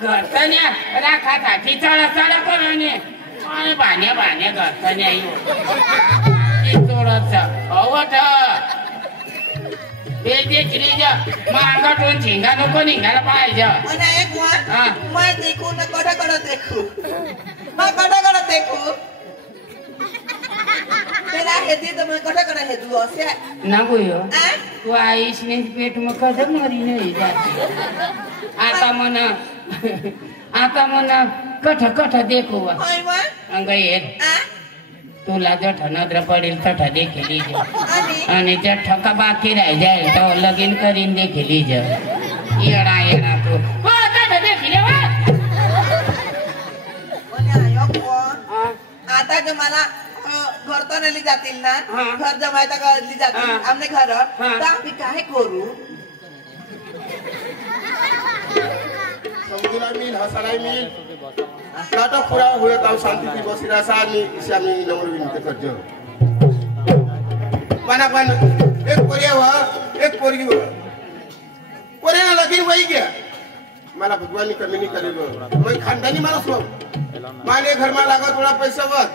घरतन्या राखा साठी चढा चढा करणे आणि भाण्या भाण्या घरतन्या चोरच अवठ बेदेखली जा मागाटून झिंगा नको निघायला पाहिजे मैं देखू ना कडा देखू मैं कडा देखू तेरा हेती तो मैं कडा हेतू असे नको यो तू आईसने पेट मग कदम मरी नाही जाती आता मना कठ देखू अंग येत तुला जठ नजर पडेल तठ देखील आणि जठ का बाकी राही जाईल तो लगीन करीन देखील येडा तू तठ देखील आता जो मला घर तो नेली जातील ना घर जमायता करली जातील आमने घर तर आम्ही काय करू समुद्रा मिल हसराई मिल काटा पूरा हुए ताऊ शांति की बसिरा सानी इसे मी नम्र विनंती करतो मना पण एक पोरी हुआ एक पोरगी हुआ पोरी ना लगीन वही गया मला भगवान ने कमी नहीं करेलो मैं खानदानी माणूस हूं माने घर में लागा थोड़ा पैसा वत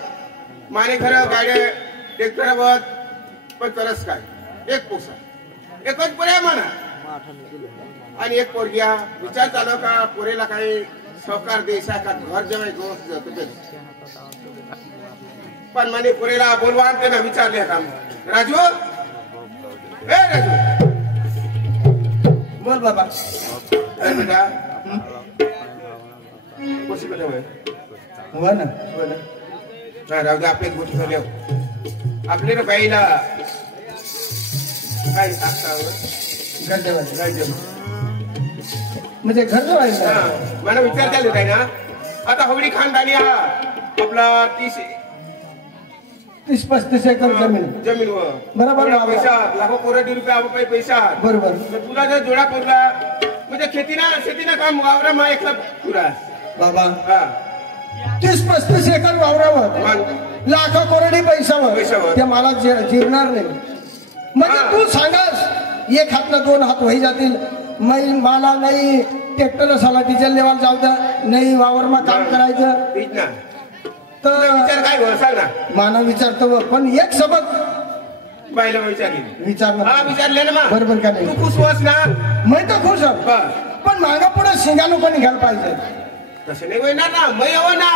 माने घर गाडी ट्रॅक्टर वत पण करस काय एक पोसा एकच पोरी म्हणा आणि एक पोरग्या विचार चालू का पोरेला काही सहकार द्यायचा का घर जमाय पण म्हणे पोरेला बोलवा त्यांना विचारले काम राजू ए राजू बोल बाबा बेटा कशी बेटा हो ना राहू दे आपले गोष्टी झाल्या आपले ना बाईला काय सांगता म्हणजे घर जवायला मला विचार चालू आहे ना आता हवडी खानदानी हा आपला 30-35 एकर जमीन बरोबर पैसा लाखो कोटी रुपया आपण पैसा बरोबर तुला जर जोडा पुरला म्हणजे शेतीना काम वावरा मा एकला पुरा बाबा 30-35 एकर वावरावर लाखो कोटी पैसावर ते मला जिरणार नाही म्हणजे तू सांगास एक हातला 2 हात वही जातील मला नाही ट्रॅक्टर साला डिझेल लेवाल जाऊ द्या नाही वावर मा काम करायचं तर विचार काय हो सांग ना माना विचारतो पण एक सबक बाईला विचारले ना बरोबर का नाही तू खुश होस ना मैं तो खुश आहे पण मागा पुढे शिंगालो पण घ्यायला पाहिजे तसे नाही होईना ना मै हवं ना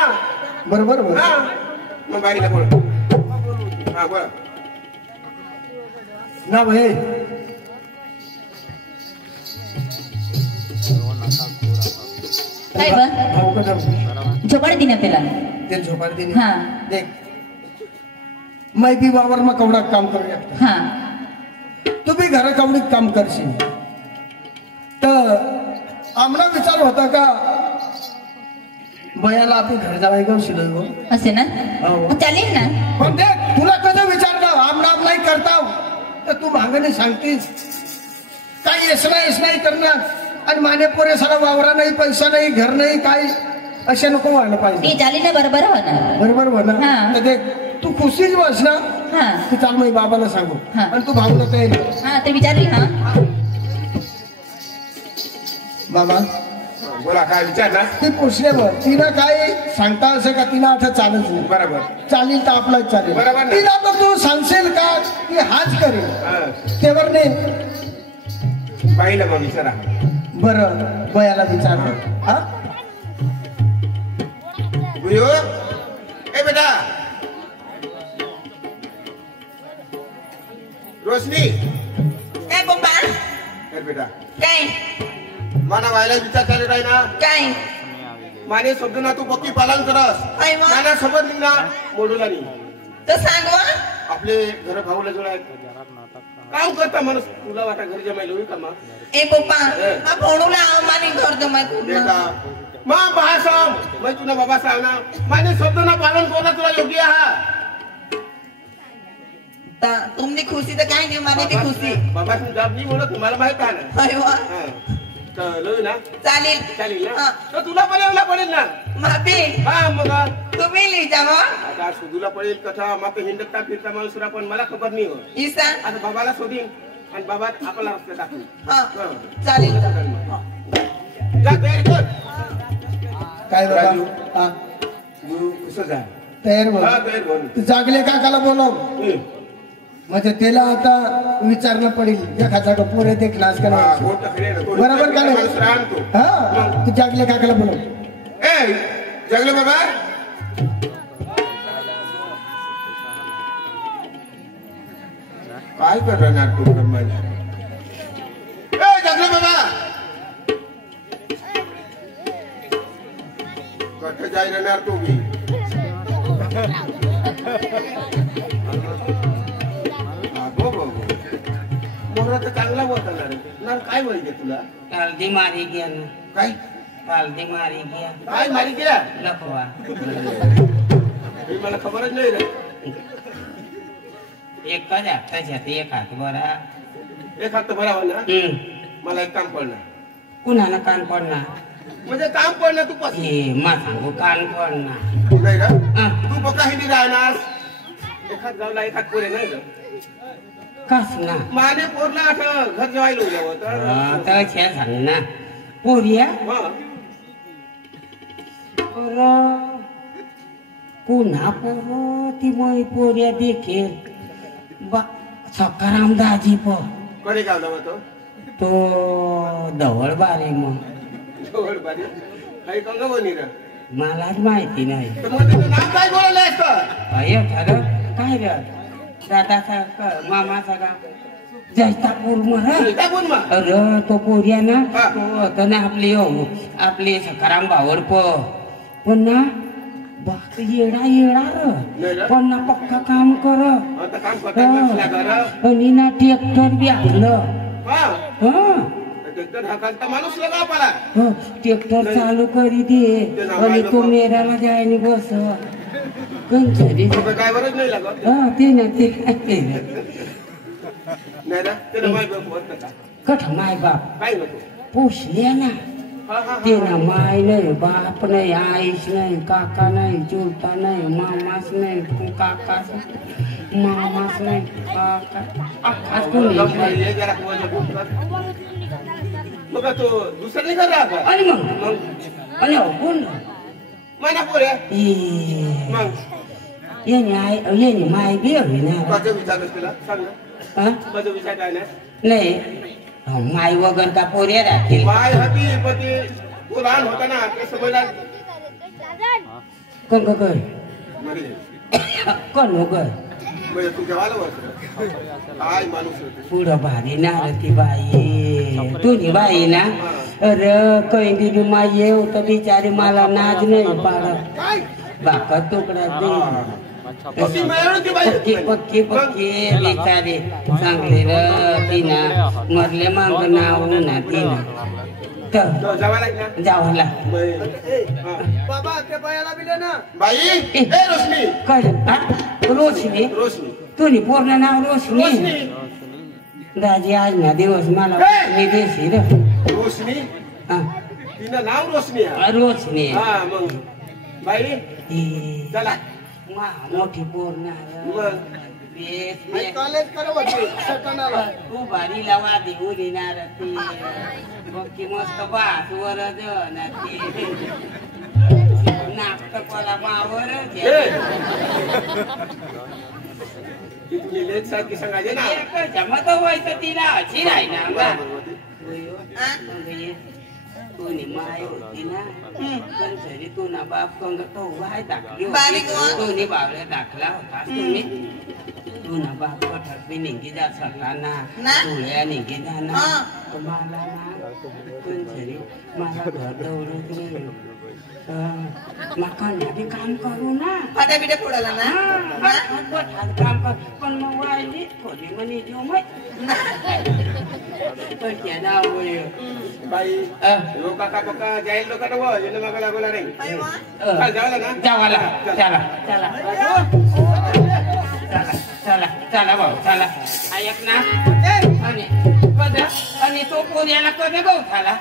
बरोबर मग बाईला बोल हा बोल ना भाई काय झोपाडी दिन पेला ते झोपाडी दिन देख मैं भी वावर में कवड़ा काम करूया हाँ तू भी घर कवड़ी काम करशील तर आमना विचार होता का बयाला आपण घर जावाय गावशील असे ना चालेल ना पण देख तुला कधी विचारता आमना नाही करता तर तू मागणे सांगतीस काही येस नाही करणार आणि माने पोरे सारा वावरा नाही पैसा नाही घर नाही काही असे नको व्हायला पाहिजे चालेल ना बरोबर हो ना तर देख तू खुशीच बस ना तू चाल मग बाबाला सांगू आणि तू भाऊला तयारी ते विचारली बाबा बोला काय विचार ना ती पुसल्यावर तिनं काय सांगता असं का तिनं आता चालत नाही बरोबर चालेल तर आपलाच चालेल बरोबर तिला तर तू सांगशील का ती हाच करेल तेवर नाही बाईला मग विचारा बरं बयाला विचार हा बुयो ए बेटा रोशनी ए पप्पा ए बेटा काय माना व्हायला विचार चालू आहे ना काय माने शब्द ना तू पक्की पालन करस माना सोबत ना मोडूला नाही तर सांग आपले घर भाऊला जोडा काम करता माणूस तुला वाटा घर जमायला होईल का मग ए पप्पा हा फोनूला माने घर जमाय बेटा मा भाषम मैं तुला बाबा सांग ना माने शब्द ना पालन करणं तुला योग्य आहे तुमनी खुशी तर काय नाही माने ती खुशी बाबा जॉब नाही म्हणत तुम्हाला माहित आहे ना अरे वा तर ना चालेल ना तर तुला पडेल ना मापी हा मग तुम्ही लिहिजा आता शोधूला पडेल कथा मग हिंडता फिरता माणूस पण मला खबर नाही हो ईसा आता बाबाला शोधीन आणि बाबा आपला रस्ता दाखवू चालेल जा तयारी कर काय राजू. बाबा हा तू कसं जा तयार बोल हा तयार बोल. तू जागले काकाला बोलव म्हणजे त्याला आता विचारणं पडेल एखादा पोर येते क्लास का हा, नाही गोट खडे ना, तो बरोबर का नाही? माणूस राहतो. हा तू जागले काकाला बोलव ए जगले बाबा काय करणार तू ब्रह्माजी? ए जगले बाबा कट जाय राहणार तू बी मोरा तर चांगला बोलणार ना काय माहिती तुला कालदी मारी गया ना काय कालदी मारी गया काय मारी केला लखवा हे मला खबरच नाही रे एक का त्याच्यात एक हात बरा एक हात बरा ना मला एक काम पडणार कुणाला कान पडणार म्हणजे काम पडलं तू कसं हे मा सांगू कान पडणार नाही का हा. तू बघा हिंदी राहणार एखाद गावला एखाद पोरे नाही का कस ना माने पोरला आठ घर जेवायला उद्यावं तर तर सांग ना पोरिया हा पोर पुन्हा पोर ती मग पोरिया देखील सकाराम दाजी प कडे गाव जावं तो दवळ बारे मग जवळ बारी काही कंग बोनी रे मलाच माहिती नाही तर मग तुझं नाव काय बोलवलं असतं अय ठरव काय रे दादाचा मामा सगळा जैतापूर मर काय बोल मग अरे तो पोरिया ना हा. तो होता ना आपली सकाराम भावर पण ना बाक येडा येडा नाही रे. पण ना पक्का काम कर आता काम करता घर आणि ना ट्रॅक्टर बी आखलं हा हा ट्रॅक्टर हाकालता माणूस लगा पाला ट्रॅक्टर चालू करी दे आणि तो मेराला जायनी बस कंचरी काय बरंच नाही लागत हा ते ना ते ते ना. नाही ना त्याला माय बाप होत नका कठ माय बाप काय नको पोषले ना हा हा ते ना माय नाही बाप नाही आईश नाही काका नाही चुलता नाही मामाच नाही काकाच मामाच नाही काका आज कोणी नाही. हे जरा कोणाच्या बोलतात. बघा तो दुसरा नाही कर राहा आणि मग आणि कोण महिना पोरे ये मग येणे माय बी हवी ना माझं विचारलं तुला सांग ना हा? माझं विचार काय नाही नाही माय वगैरे का पोऱ्या राहतील माय होती पण ते तो लहान होता ना ते समजला कोण कर मरे कोण कर म्हणजे तुझ्या वाला होत काय माणूस होते पुढं भारी ना रे ती बाई तुझी बाई ना अरे कैदी बी माय येऊ तर बिचारी मला नाच नाही पाडत काय बाका तुकडा दे कशी मिळवली ती बाई पक्की पक्की पक्की बिचारी चांगली र तिना मरले माग नाव ना तिना तर तो जावा लागला जावला बाबा ते बायाला बिले ना बाई ए रोशनी काय रोशनी रोशनी तुझी पूर्ण नाव रोशनी रोशनी दाजी आज ना दिवस मला मी देशी र रोशनी हा, तिनं नाव रोशनी आहे. रोशनी हा मग बाई ही चला मोठी पूर्ण मग बेस बेस कॉलेज करू होते सटनाला तू भारी लावा देऊन येणार ती बघी मस्त बास वर ना ती नाक कोला मावर ती तुझी लेक सारखी सांगायचे ना जमत व्हायचं तिला अशी राही ना कोणी माय होती ना पण तरी तू ना बाप कंग तो वाय टाकली दोन्ही बावळ्या टाकला होता तुम्ही तू ना बाप कठक बी निघी जा सकला ना डोळ्या निघी जा ना मला ना पण तरी मला घर दौडत नाही मकान मध्ये काम करू ना फाट्या बिट्या फोडायला ना काम कर पण मग वायली थोडी म्हणे जेव बाई लोका का पक्का जाईल लोका तो येणं मागा लागला नाही चल जावला ना जावाला चला चला चला चला चला भाऊ चला ऐक ना आणि कदा आणि तो पोऱ्याला कदा गौ झाला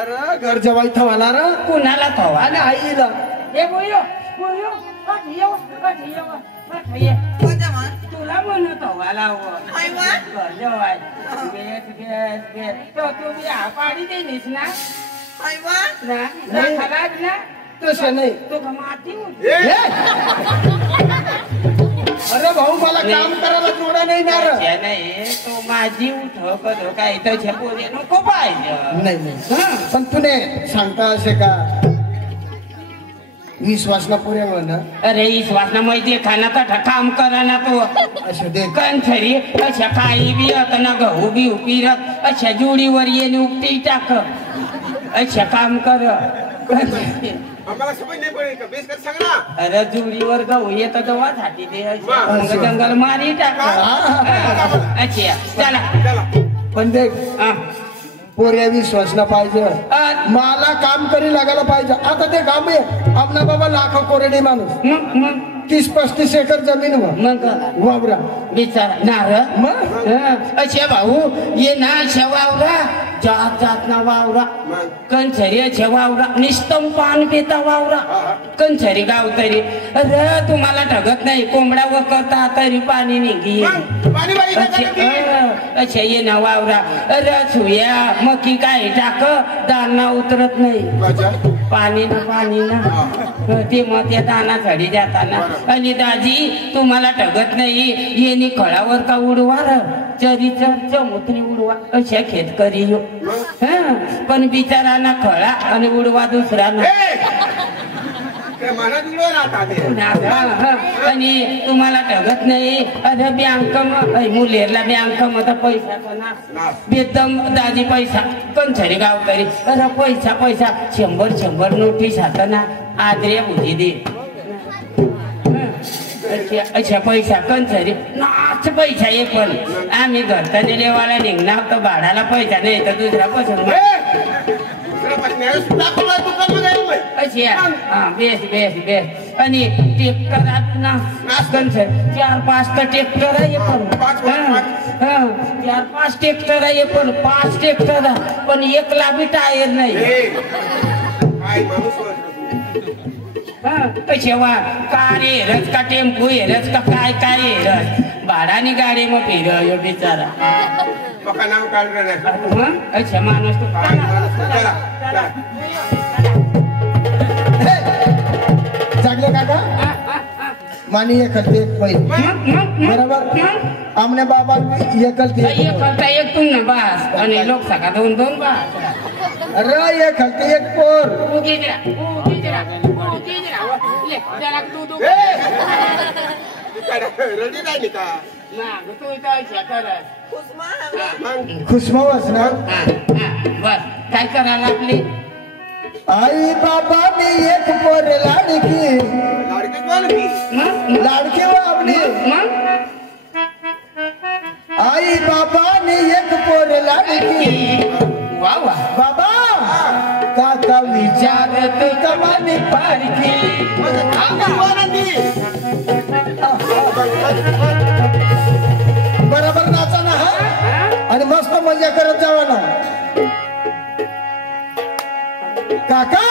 अरे घर जवाई थवाला रे कुणाला थवा आणि आईला ए बोयो बोयो पाठियो तुला म्हणत हवाला जवाय बेस बेस बेस तो तुम्ही हा पाडी देलीस ना ना खराब ना तसे नाही तो का माती उठ. ए, अरे भाऊ मला काम करायला जोडा नाही ना रे. तशा नाही तो माझी उठ कधो काय तशा पोरे नको पाहिजे. नाही नाही हं. पण तुने सांगता असे का विश्वास ना पुरे म्हण अरे इस वासना माहिती खाना कठा काम करा ना तो असं दे कंठरी अशा काही बी ना गहू बी उपिरत अशा जोडीवर येणे उपटी टाक अशा काम कर. आम्हाला समज नाही पडेल का बेस कर सांग ना. अरे जोडीवर गहू येत तेव्हा झाटी दे वा. जंगल मारी टाक. अच्छा चला चला पण देख हा. पोऱ्या विश्वास ना पाहिजे मला काम करी लागायला पाहिजे. आता ते काम आहे आमना बाबा लाख कोरडी माणूस मग 30-35 एकर जमीन मग वावरा बिचारा नार मग अशा भाऊ ये ना अशा वावरा जात जात ना वावरा कंचरी अशा वावरा निस्तम पान पिता वावरा कंचरी गाव तरी. अरे तुम्हाला ठगत नाही कोंबडा वकरता तरी पाणी निघी. मग पाणी बाई अच्छा ये ना वावरा. अरे सुया मकी काय टाक दाना उतरत नाही पाणी ना ते मग त्या दाना झडी जाताना. आणि दाजी तुम्हाला ठगत नाही येणे खळावर का उडवार चरीच चमुत्री उडवा अशा खेतकरी यो. पण बिचारा ना खळा आणि उडवा दुसरा ना. आणि तुम्हाला ठगत नाही. अरे बँक मुलेरला बँक मध्ये पैसा ना बेदम दाजी पैसा कंचरी गाव करी. अरे पैसा 100 नोटीस हात ना आद्रे बुधी दे. अच्छा पैसा कंचरी नाच पैसा ये पण आम्ही घरचा दिलेवाला निघणार तर भाडाला पैसा नाही तर दुसरा पसंत. अशी हा बेस आणि ट्रॅक्टर ना कंचर 4-5 तर ट्रॅक्टर आहे पण 4-5 ट्रॅक्टर आहे पण 5 ट्रॅक्टर पण 1 ला बी टायर नाही. कशेवा कार हेरच का टेम्पो हेरच का काय हेरच भाडानी गाडी मग फिर बिचारा. नाव काढलं अच्छा माणूस जागले काका मानी एकलते एक पहिले बरोबर आमने बाबा एकलते एक तुम ना बास आणि लोक सका 2 बास. अरे एकलते एक पोर रडी नाही का खुशमावस ना बस काय करायला आपली आई बाबाने एक पोर लाडकी लाडकी वावली. आई बाबाने एक पोर लाडकी वा वा बाबा काका विचारत कमानी पारखी. बरोबर नाचा ना हा आणि मस्त मजा करत जावा ना. काका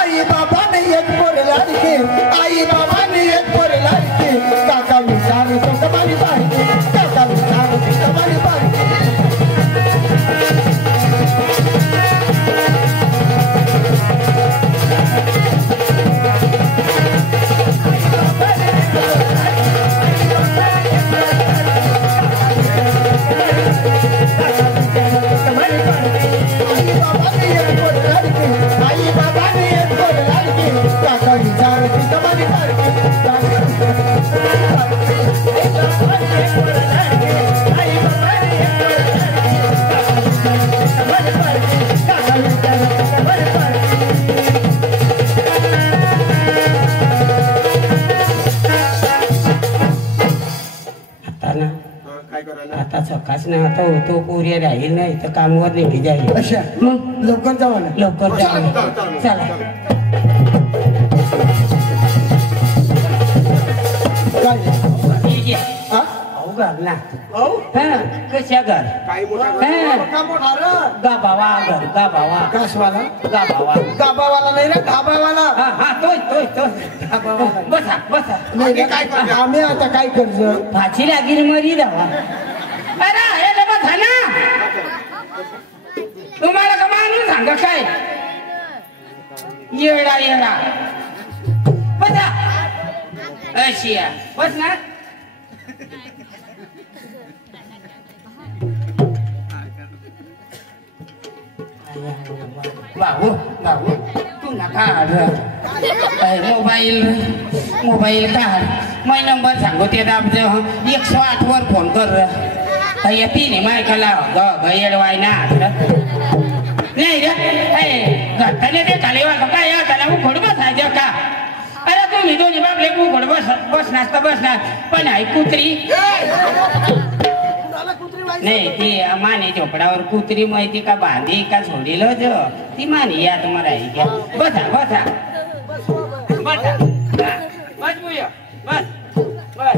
आई बाबाने एक पोर लाडकी आई बाबाने एक पोर लाडकी काका विचारत कमानी पारखी काका विचारत कमानी पारखी. आता सकाळच ना आता होतो पोरी राहील नाही तर कामावर निघी जाईल. अशा मग लवकर जावा ना लवकर जाऊ चला. काय हा घर ना कशा घर गाभावा घर गाभावा कासवाला गाभावा गाबावाला नाही रे गाबावाला. हा तो बसा बसा. आम्ही आता काय कर्ज फाशी लागील मरी धावा. अरे हे बसा ना तुम्हाला का माणूस सांगा काय येडा येडा बसा अशी बस ना भाऊ भाऊ तू नका मोबाईल काढ मै नंबर सांगू ते दाबज 108 वर फोन कर येते मायकाला ग येडवाय ना नाही रे घरटाने ते खाली वाटो काय त्याला उघड बसायचं का अरे तुम्ही दोन्ही बाबले उघड बसणार तर बसणार पण आहे कुत्री नाही ती माने झोपडावर कुत्री माहिती का बांधी का सोडील जो ती मानी या तुम्हाला घ्या बसा बसा बसा बस बुया बस बस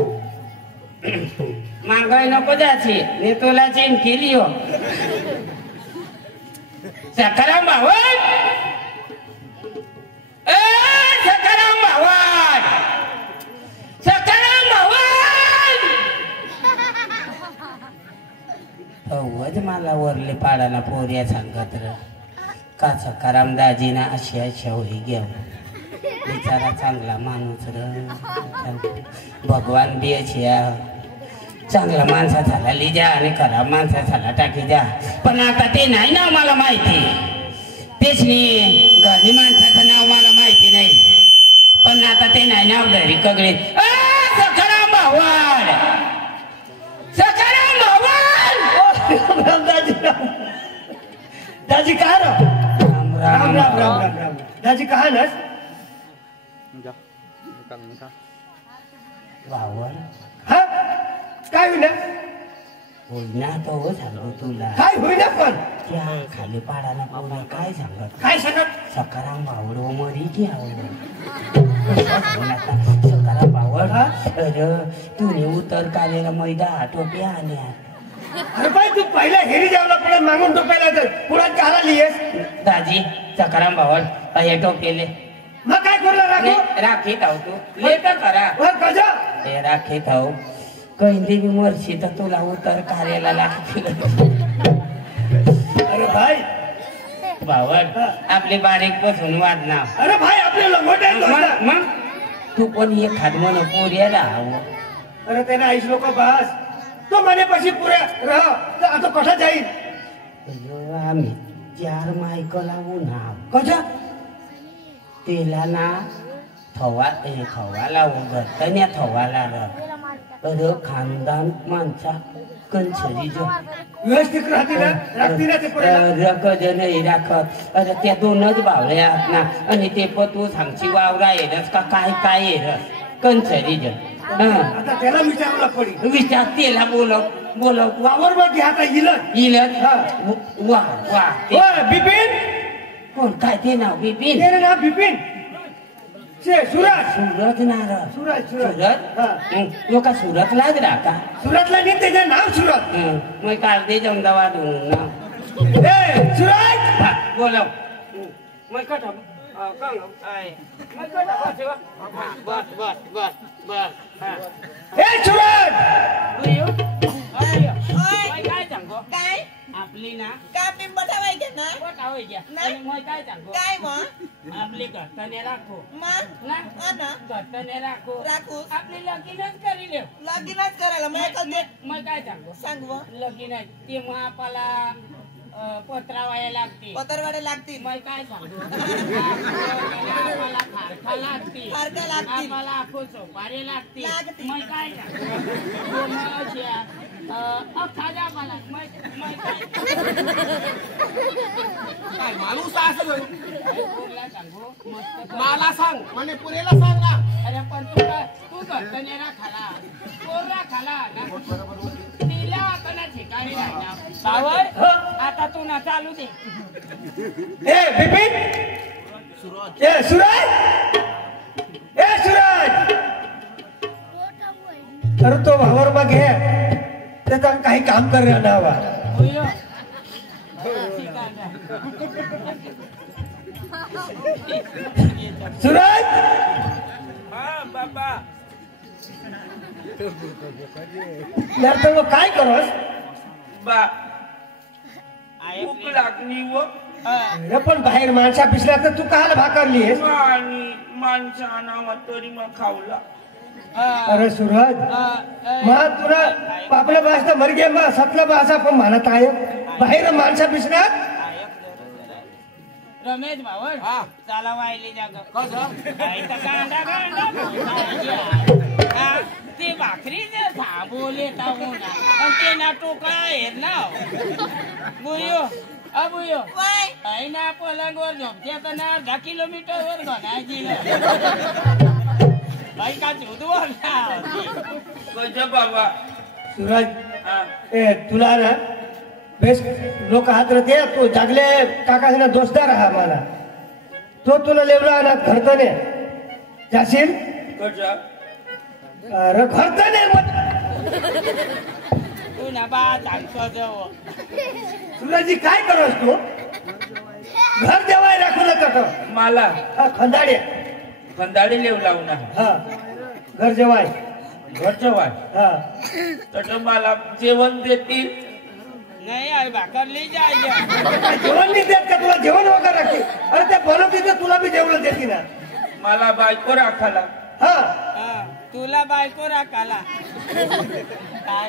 मागाय नको जायची मी तुला चेन केली हो सकाराम भावड सकाराम भावड सकाराम भावड अवज मला वरले पाडाला पोर्या सांगत र का सकाराम दाजीना अशी अशा होई घेऊ बिचारा चांगला माणूस र भगवान बी अशिया चांगला माणसा झाला लिजा आणि खराब माणसा झाला टाकी जा पण आता ते नाही ना मला माहिती तेच नाही घरी माणसाचं नाव मला माहिती नाही पण आता ते नाही नाव घरी कगळे सकाराम भावड सकाराम भावड दाजी कहा ना राम राम राम राम राम दाजी कहा ना भावड हा काय होईना होईना तो हो सांगू तुला काय होईना पण त्या खाली पाडाला पाहुणा काय सांगत काय सांगत सकाराम भावड मरी की सकाराम भावड अरे तुने उतर कालेला मैदा टोपी आल्या अरे बाई तू पहिला हेरी जावला पुढे मागून तो पहिला तर पुढे काला लिहेस दाजी सकाराम भावड हे टोपेले मग काय करला राखो राखी थाव तू ले तर करा कजा हे राखी थाव कहीं देवी मरशी तर तुला उतर कार्याला लागतील अरे भाई भावड आपली बारीक पासून वाढणार अरे भाई आपले लंगोटे मग तू पण एक खाद म्हण पोऱ्याला हवं अरे तेना आईश लोक बस तो मने पशी पुऱ्या रह तो आता कठा जाईल आम्ही 4 मायक लावू ना कजा तेला ना थवा लावू घरतन्या थवाला अरे खानदान माणसा कंसरी जो व्यवस्थित राहते ना राखती ना ते पुऱ्या रकज नाही राखत अरे त्या दोनच भावले आहात ना आणि ते पतू सांगची वावरा येरच का काय काय येरस कंसरी जो आता त्याला विचारला पडी विचार तेला बोलव वावर बघ घ्या आता इलत वा वा बिपिन कोण काय ते नाव बिपिन तेरे नाव बिपिन सुरत सुरत नार सुरत सुरत लोका सुरतलाच राहता सुरतला नाही त्याचं नाव सुरत मग काल दे अहमदाबाद ना सुरत बोलव मग कट बस बस बस बस सुरत काय सांगो काय आपली ना काय पिंपळ ठेवायचे ना ठेवायच्या नाही. मग काय सांगो काय मग आपली घरटने राखो मग ना हा ना घरटने राखो राखू आपली लगीनच करी लेव लगीनच करायला मग काय सांगो सांग व लगीन ते मग आपल्याला पत्रावाया लागते पतरवाडे लागतील मग काय सांगू आम्हाला खारखा लागते फारका लागतील आम्हाला आखो सोपारी लागते लागते. मग काय सांगू खाजा मला मग काय माणूस असं काय सांगू मस्त मला सांग म्हणे पुरेला सांग ना अरे पण तू घरटनेरा खाला कोरा खाला ना तिला आता ना ठिकाणी राहणार बावळ आता तू ना चालू दे बिपिन सुरत अरे तो वावर बघ घे त्याचा काही काम कर ना हवा सुरत बाबा यार तर मग काय करोस बा भूक लागली व अरे पण बाहेर माणसा पिसला तर तू काल भाकरलीस माणसा नावा तरी मग खावला अरे सूरज मग तुला आपल्या भाषा मर गे मग सतला भाषा पण म्हणत आहे बाहेर माणसा पिसला रमेश भावड चला वायली जाग ते भाकरी थांबवले ते ना टोका आहे ना बुयो अबुयो ना पलंगवर झोपते तर ना 10 किलोमीटर वर घालायची का झोदवर बाबा सूरज ए तुला ना बेस लोक हात रते तू जागले काका ना दोस्तार हा मला तो तुला लेवला ना घरतने जाशील अरे घरतने तू ना बा सांगतो जवळ सूरजी काय करस तू घर जेवाय राखून तट मला खंदाडे लेव लावून हा घर जेवाय घर जेवाय हा तट मला जेवण देतील नाही अरे भाकरली जायचं जेवण नाही देत का तुला जेवण वगैरे राखते अरे त्या बनवते तर तुला बी जेवण देते ना मला बायको राखाला हा तुला बायको राखाला काय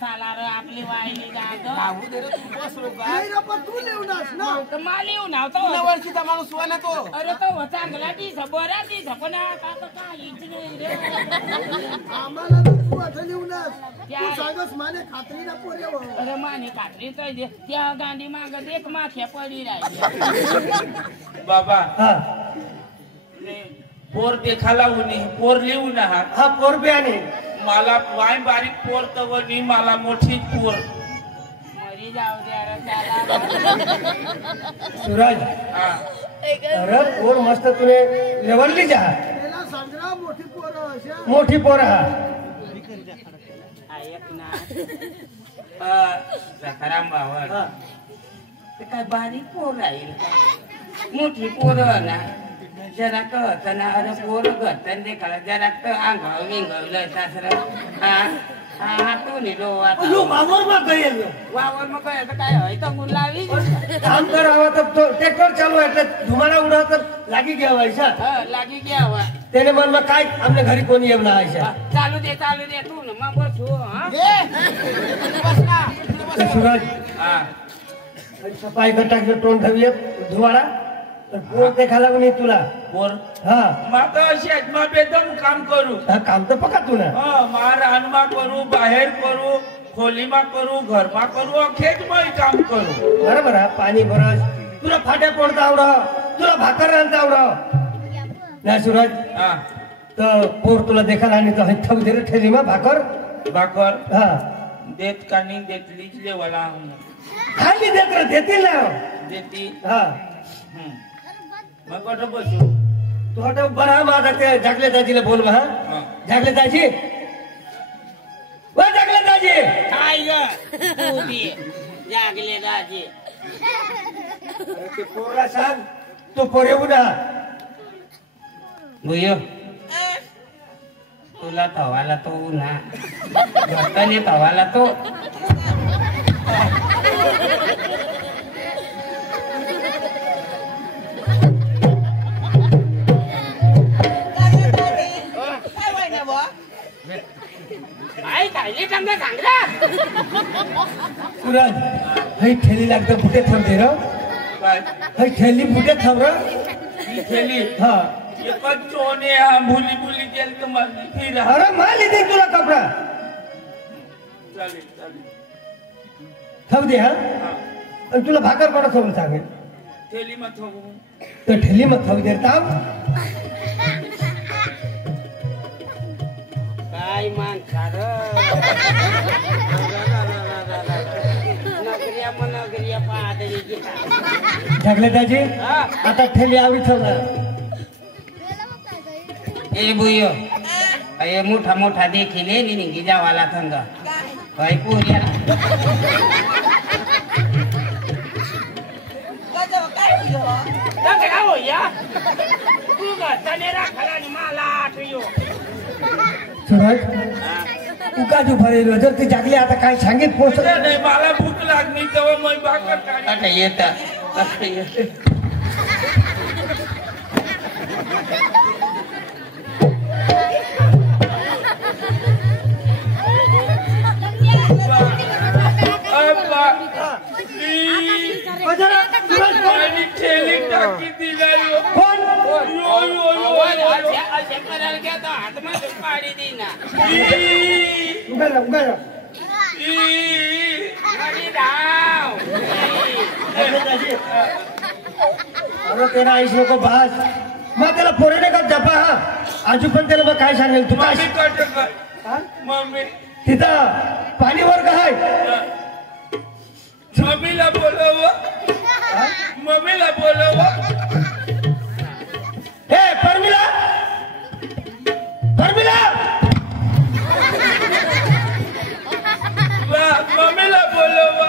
चाला रे आपली वाहिली तू लिहूनस ना माल येऊन आवतो वर्षीचा माणूस वाला तो अरे तो चांगला दिस बरा दिस पण आता काहीच नाही रे आम्हाला तू आता लिहूनस तू सांगस माने खात्री ना पोरे अरे माने खात्री तर त्या गांधी माग देख माख्या पडी राहिली बाबा हा पोर देखाला उनी पोर लिहू ना हा पोर बियाणे मला वाय बारीक पोर तवनी मला मोठी पोर मरी जाऊ द्या सूरज अरे पोर मस्त तुने लेवलली जा मोठी पोर हा ऐक ना सखाराम भावड ते काय बारीक पोर राहील मोठी पोर ना जरा कळत ना अरे पोर घरतन देखा जरा अंगाव विंगवलं सासर हा तू निलो वावर मग गईल वावर मग काय हय तर मुल लावी काम करावा तर ट्रॅक्टर चालू आहे धुमाडा उडा तर लागी घ्यावायचा लागी घ्यावा त्याने म्हणलं काय आपल्या घरी कोणी येऊ ना चालू दे तू ना मग बसू सूरज सफाई करता तोंड धुये धुवाडा पोर देखाला नाही तुला पोर हा माका अशी बेदम काम करू हा काम तर पका तू ना मा रानमा करू बाहेर करू खोलीमा करू घरमा करू अखेच मग काम करू बरोबर हा पाणी भरस तुला फाट्या पडता आवड तुला भाकर रांधता आवड नाही सूरज तर पोर तुला देखाला आणि तो हत्था उदे ठेली मग भाकर हा देत का नाही देतलीच लेवाला खाली देत रे देतील ना देती हा मग कुठं बसू तू हटव बरा माझा ते जागले दाजीला बोल हा जागले दाजी जागले दाजी काय ग जागले दाजी अरे ते पोरला सांग तो पोर येऊ ना भुयो तुला थवाला तो ना घरताने थवाला तो सूरज हई ठेली लागतं फुटे थांबते र हई ठेली फुटे थांब र ठेली हा एकच चोने भुली गेल तर मग फिर अरे माल येते तुला कपडा चालेल थांब दे हा आणि तुला भाकर कोणा खाऊन सांगेल ठेली मग तर ठेली मग खाऊ दे थांब काय मानसा नगरिया पादरी जागले दाजी आता ठेली आवडी ठेवणार ए बुयो ए मोठा देखील निघी जावाला संग भाई पुऱ्या तू घरचाने राखाला आणि मला आठवयो सूरज तू का जो भरेलो जर ते जागले आता काय सांगित पोहोचत नाही मला भूक लागली तेव्हा मग भाकर येत टाकी दिला हातमध्ये पाडी देना तेरा आईस लोक भास मग त्याला पोरेने का डबा हा आजू पण त्याला मग काय सांगेल तू मम्मी तिथं पाणीवर का आहे मम्मीला बोलव मम्मीला बोलव हे परमिला परमिला मम्मीला बोलव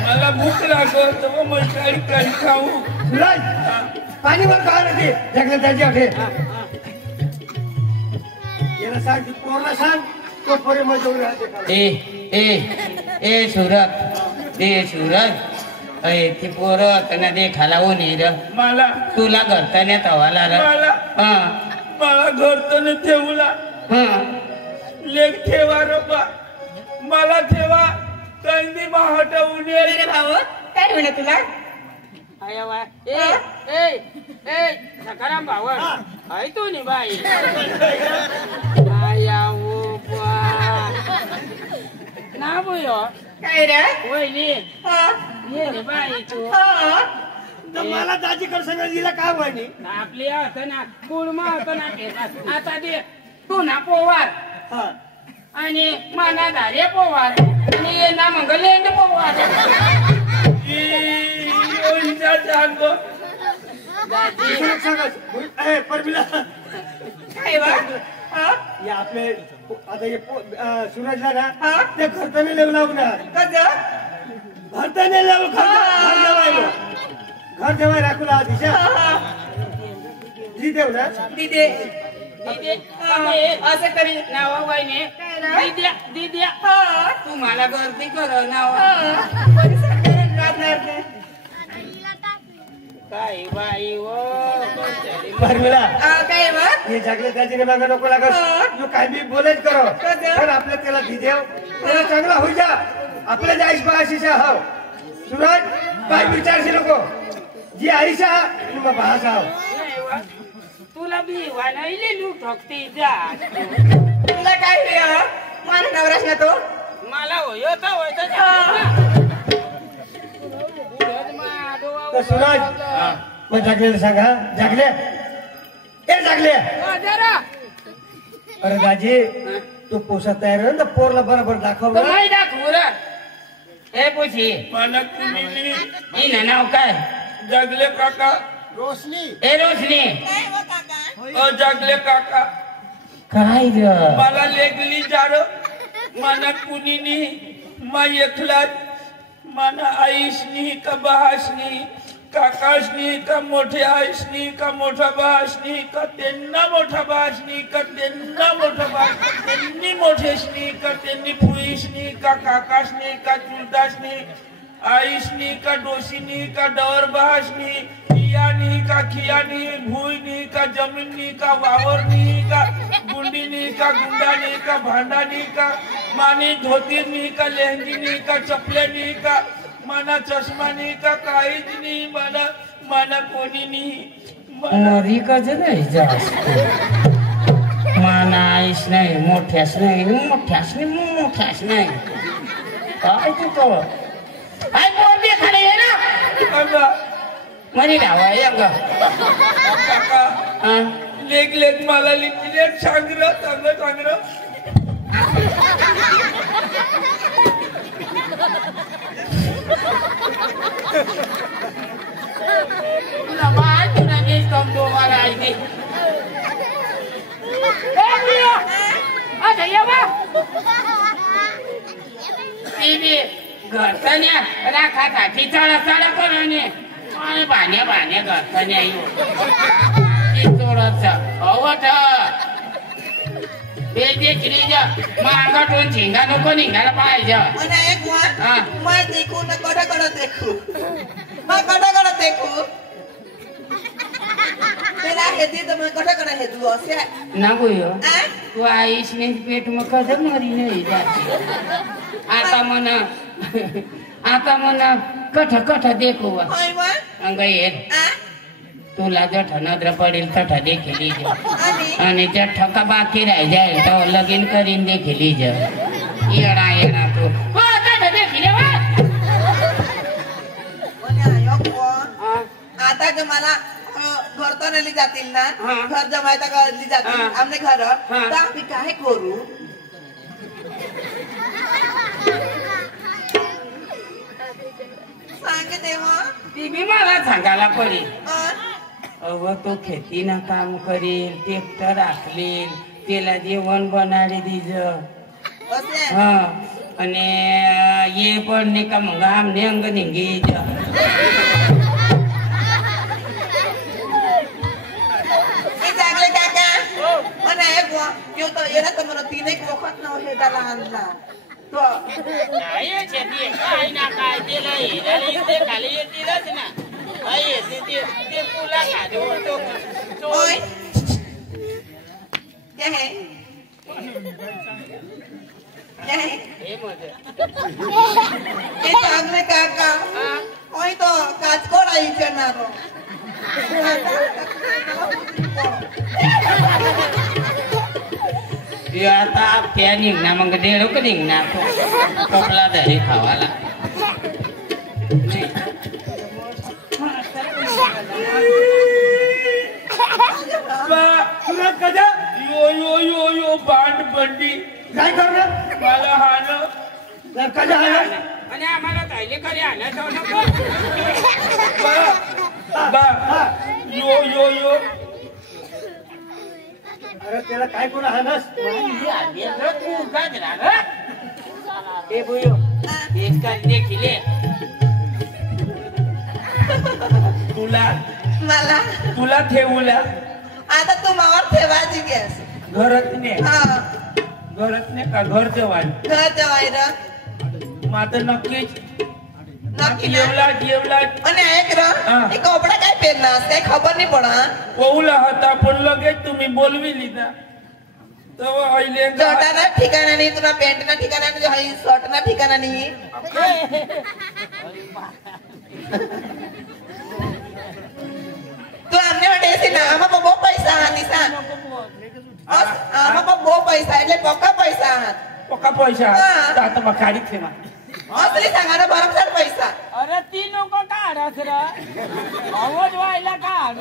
मला भूक लागत मग काही खाऊ पाणीवर का रे जगले त्याची आठे याला सांग पोरला सांग तो पोरे मजूर राहते ए सुरत अरे ती पोरं त्यांना देखाला होणी र मला तुला घरताने तवाला र मला घरताने ठेवला लेख ठेवा रबा मला ठेवा कंदी हटवून रे भाऊ काय म्हणे तुला सकाराम भाऊ आहे तू नि बाई ना बोयो काय रे वहिनी ये रे बाई तू मला दाजी कर सांगायला दिला काय वहिनी आपली असं ना कुळमा होतं ना आता ते तू ना पोवार आणि माना धारे पोवार आणि ये ना मग लेंड पोवार परमिला काय बा या आपले आता हे सूरजला ना ते घरताने लेव लावणार घरताने लेव घर जेवाय राखूला आधीच्या देव ना दिदे असं करी नाव वहिनी दिद्या तुम्हाला गर्दी कर नाव काय बाई परमिला काय हे जगले त्याची मागा नको लागत काय बी बोलायच करो पण आपल्या त्याला भिदेव त्याला चांगला होई जा आपल्या जे आईश बाशीचा हाव सूरज काय विचारशी नको जी आईशा मग भाषा हाव तुला भी वानाईले लू ठोकते जा तुला काय मला नवराश ना तो मला होता तर सूरज मग जागलेला सांगा जागले ए जागले अरे दाजी तू पोसा तयार आहे ना पोरला बरोबर दाखव नाही दाखवू रा हे पोशी मला तुम्ही नाव काय जगले काका रोशनी ए रोशनी जगले काका काय मला लेगली जार मला कुणी मा एकलाच मला आईशनी का बहाशनी काकाशनी का मोठे आईशनी का मोठा बहाशनी का त्यांना मोठा बहाशनी का त्यांना मोठा बहाश त्यांनी मोठेशनी का त्यांनी फुईशनी का काकाशनी का चुलताशनी आईशनी का डोशीनी का डवर बहाशनी कियानी का खियानी भुईनी का जमीनी का वावरनी का गुंडीनी का गुंडानी का भांडानी का मानी धोतीनी का लेहंगीनी का चपल्यानी का माना चष्मानी का काहीजनी माना कोणीनी मरी का नाही जास्त माना आईश नाही मोठ्याच नाही काय तू कळ आई बोल दे खरे ये ना मनी डावा या काका लेग मला लिखले चांगलं तुला बाय तुला देश कमतो मला आई अच्छा ये बा टीव्ही घरतन्या राखासाठी चढा करून आणि भाण्या घरतन्या चोरचा अवट बेजे किलीजा मांगा टोन झिंगा नको निघायला पाहिजे आणि एक हा. मैं देखू ना कडकडत देखू मैं कडकडत देखू तेरा हेती तर मैं कडकड हेतू असे नको यो आ? तू आईसने पेट मग कधी मरी नाही जाते आता म्हणा कठ कठ देखू होय मग अंग येत आ? तुला जठ नद्र पडेल तठ देखील आणि आणि जठ का बाकी राही जाईल तो लगीन करीन देखील येडा येडा तू हो तठ देखील आता जो मला घर तर नेली जातील ना हा. घर जमायता करली जातील हा. आमने घर हा. तर आम्ही काय करू सांग तेव्हा ती बी मला सांगायला पडेल अं? अव तो खेतीनं काम करील ट्रॅक्टर राखलील त्याला जेवण बनाडी दिज असे हा आणि ये पण नाही का मग आमने अंग निघी हे चांगले काका पण एक यो तर येला तर मला तीन एक वखत न हे त्याला आणला तो काय ना काय दिलं हिराला खाली येतीलच ना ते पुला होय ये है ये है हे चांगले काका होय तो काचकोडा इचरणार आता त्या निघणार मग डेळूक निघणार कपला धरी खावाला तुला कजा यो यो यो यो बांड बंडी काय करणार मला हाणं कजा आला आणि आम्हाला कायले खरी आणायचं यो यो यो अरे त्याला काय कोण हानस तू गाजरा हे बोयो एक काय देखील मला तुला ठेवला आता तू मावर ठेवायची गॅस घरात ने हा घरात ने का घर जेवायला घर जेवायला माझं नक्कीच नक्की ना जेवला जेवला आणि ऐक र हा. हे कपडा काय पेरणार काही खबर नाही पडा पोहला होता पण लगेच तुम्ही बोलविली ना तर अहिले जटाना ठिकाणा नाही तुला पॅन्टना ठिकाणा नाही हाई शर्टना ठिकाणा नाही तू आमने वाटे ना आम्हा बो पैसा हा निसा आम्हा बो पैसा એટલે पक्का पैसा आहात पक्का पैसा हा. आता मग गाडी ठेवा असली सांगा ना बरोबर पैसा अरे ती लोक काढत र आवाज व्हायला काढ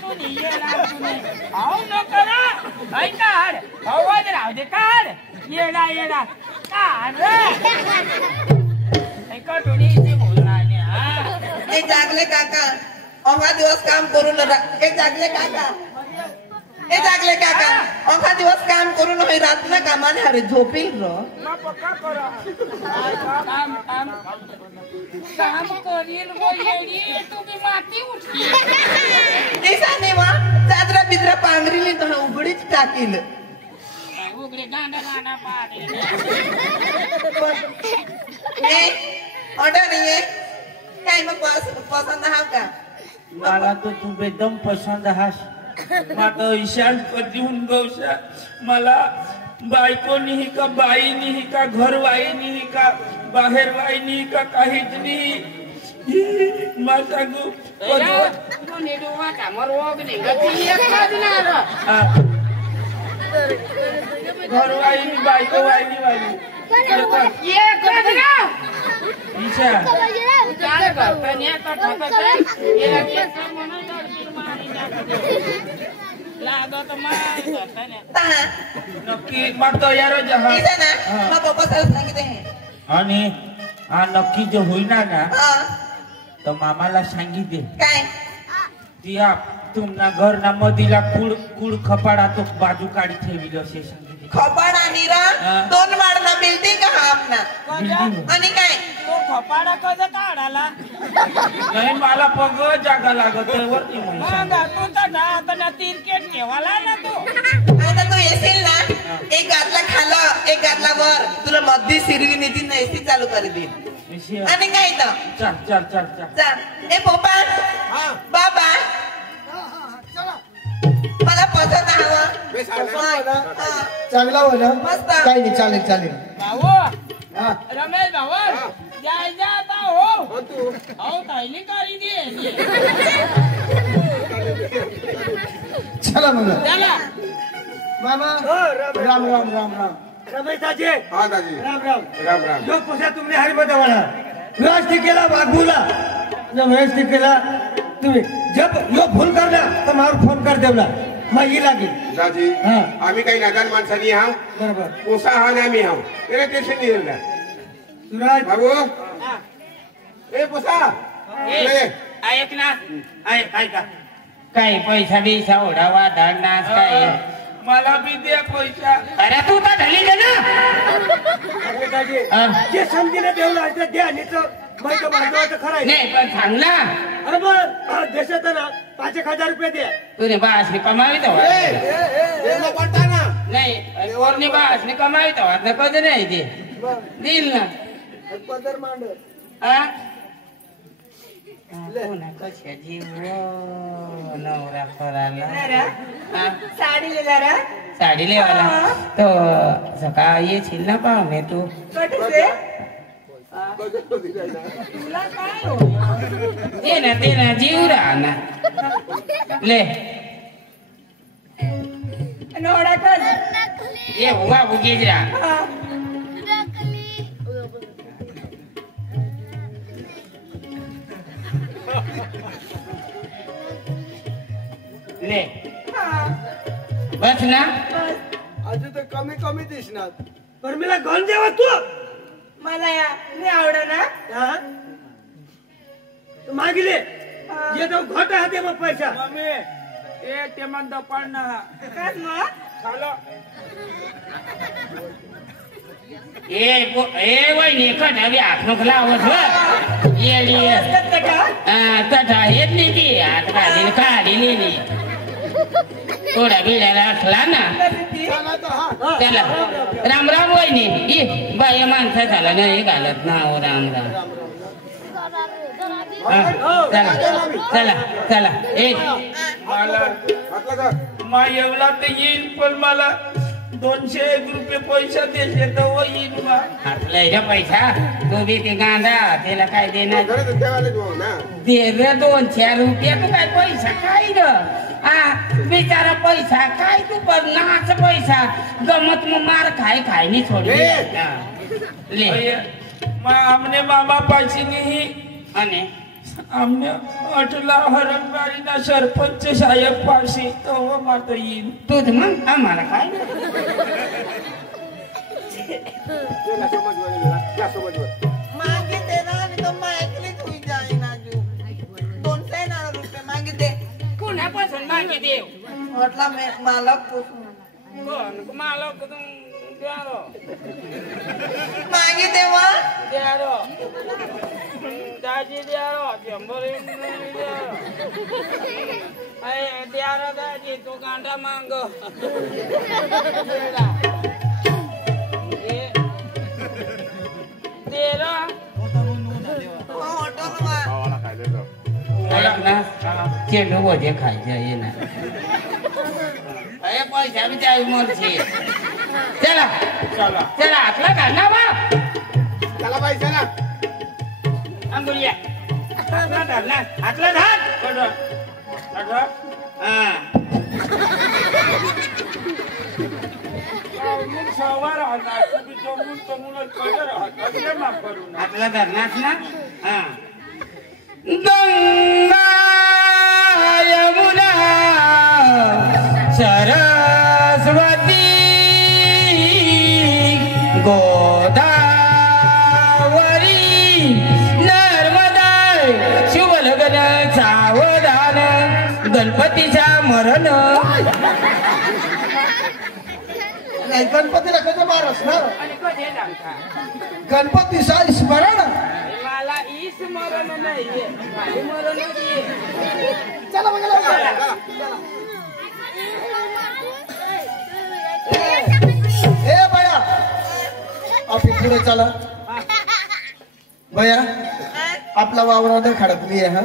तू आव नको ना काढ आवाज राहू दे काढ येडा येडा काढ हे जागले काका अंगा दिवस काम करून हे जागले काका हे जागले काका अंगा दिवस काम करून होई रातना कामाने अरे झोपील रो काम करील तुम्ही माती उठली दिसाने वा चादरा बिदरा पांघरीली तर उघडीच टाकील उघडे गांडा गांडा पाडे ऑर्डर नाहीये काय मग पसंत हा का मला तो तू बेदम पसंद हास माझं ईशान कधीहून गौशा मला बायको नाही का बाई नाही का घरवाई नाही का बाहेरवाई नाही का काहीच नाही माझा गो घरवाई बायको वाईनी वाली ईशा नक्की मग तयार जहा ना पप्पा सर सांगितले आणि हा नक्की जे होईना ना हा तर मामाला सांगितले काय ती तुमना घर ना मधीला कुड खपाडा तो बाजू काढी ठेवी असे सांगितले खपाड आणि दोन माळना बिल्डिंग का आपना बिल्डिंग आणि काय तो खपाडा कसं काढाला नाही मला पग जागा लागत वरती तू तर तिरकेट ठेवाला ना तू आता तू येशील ना एक गातला खाला एक गातला वर तुला मध्य सिरवी नेती ना एसी चालू कर देईल आणि काय तर चल ए पप्पा बाबा मला पसंत हवा चांगला हो ना मस्त काही नाही चालेल चालेल रमेश भाऊ जायचा आता हो ताईली काढी दे चला मग चला मामा राम राम राम राम रमेश दाजी हाँ दादी राम राम राम राम जो पूछा तुमने हरी बतावाला राज टिकेला बागबूला जब महेश टिकेला तुम्ही जब यो फोन करना तर मारू फोन कर देवला मग ही लागेल दादी हाँ. आम्ही काही नादान माणसानी आहो बरोबर कोसा हा नाही आम्ही आहो त्याला टेन्शन नाही दिलं सुराज बाबू ए पोसा ऐक ना ऐक का काय पैसा बिसा ओढावा धडनास काय मला बी दे पैसा अरे तू तर ढली दे रमेश दाजी ना जे समजीने देवला आहे ते आणि तो माहिती बांधवाचं खरं आहे नाही पण सांग ना अरे मग देशात ना 5,000 रुपये दे तुने बासने कमावी तो पडता ना नाही कोणी बासने कमावी तो न कधी नाही ते देईल ना पदर मांड हा कशा जीव नवरा करायला साडी लिहिला साडी लेवाला तो सकाळ येशील ना पाहुणे तू दे ना जीव राहा ना ले ये हुआ उगीज राहा ले बस ना अजून तर कमी कमी दिसणार पण मला घेऊन देवा तू मला या नाही आवड ना हा? तू मागिले ये तो घोटा हाते मग पैसा मम्मी ए ते म्हणतो पण ना काय मग चालो ए वहिनी कटावी हात नको लावत ये तठा येत नाही ती हात काढली नाही थोडा बिड्याला असला ना त्याला राम राम वहिनी बाय माणसा झाला नाही घालत ना हो राम राम चला चला चला एक मला येवला तर येईल पण मला 201 रुपये पैसा देशे तर येईल आपला पैसा तो बी ते गांधा त्याला काय देणार दे रे 200 रुपये तू काय पैसा काय ग बिचारा पैसा काय तू पण नाच पैसा गमत मग मार खाय खाय नाही छोडी ले हमने मामा पाशी नहीं आणि हमने अटला हरणबारीना सरपंच साहेब पाशी तो माता येईल तूच मग आम्हाला काय मागिते ना आणि तो ऐकलीच होई जाई ना जू 200 रुपये मागिते कुणापासून मागे देव म्हटला मालक पासून मालक मागिते वा द्यारो दाजी द्यारो 100 द्यारो दाजी तू गांडा मांग चेंडू भजे खायचे ये ना पैसा बी त्यावी मरशी चला चला चला हातला घाल ना बा चला बाई चला अंगुलिया हातला घाल ना हातला घाल हातला धरणार ना हा गंगा यमुना सरस्वती गोदावरी नर्मदा शिवलगन सावधान गणपतीच्या मरण गणपतीला कसं मारस ना गणपतीचा स्मरण मला ई स्मरण नाहीये मरण चला मग ए बया आपण पुढे चला बया आपला वावरात खडकली आहे हा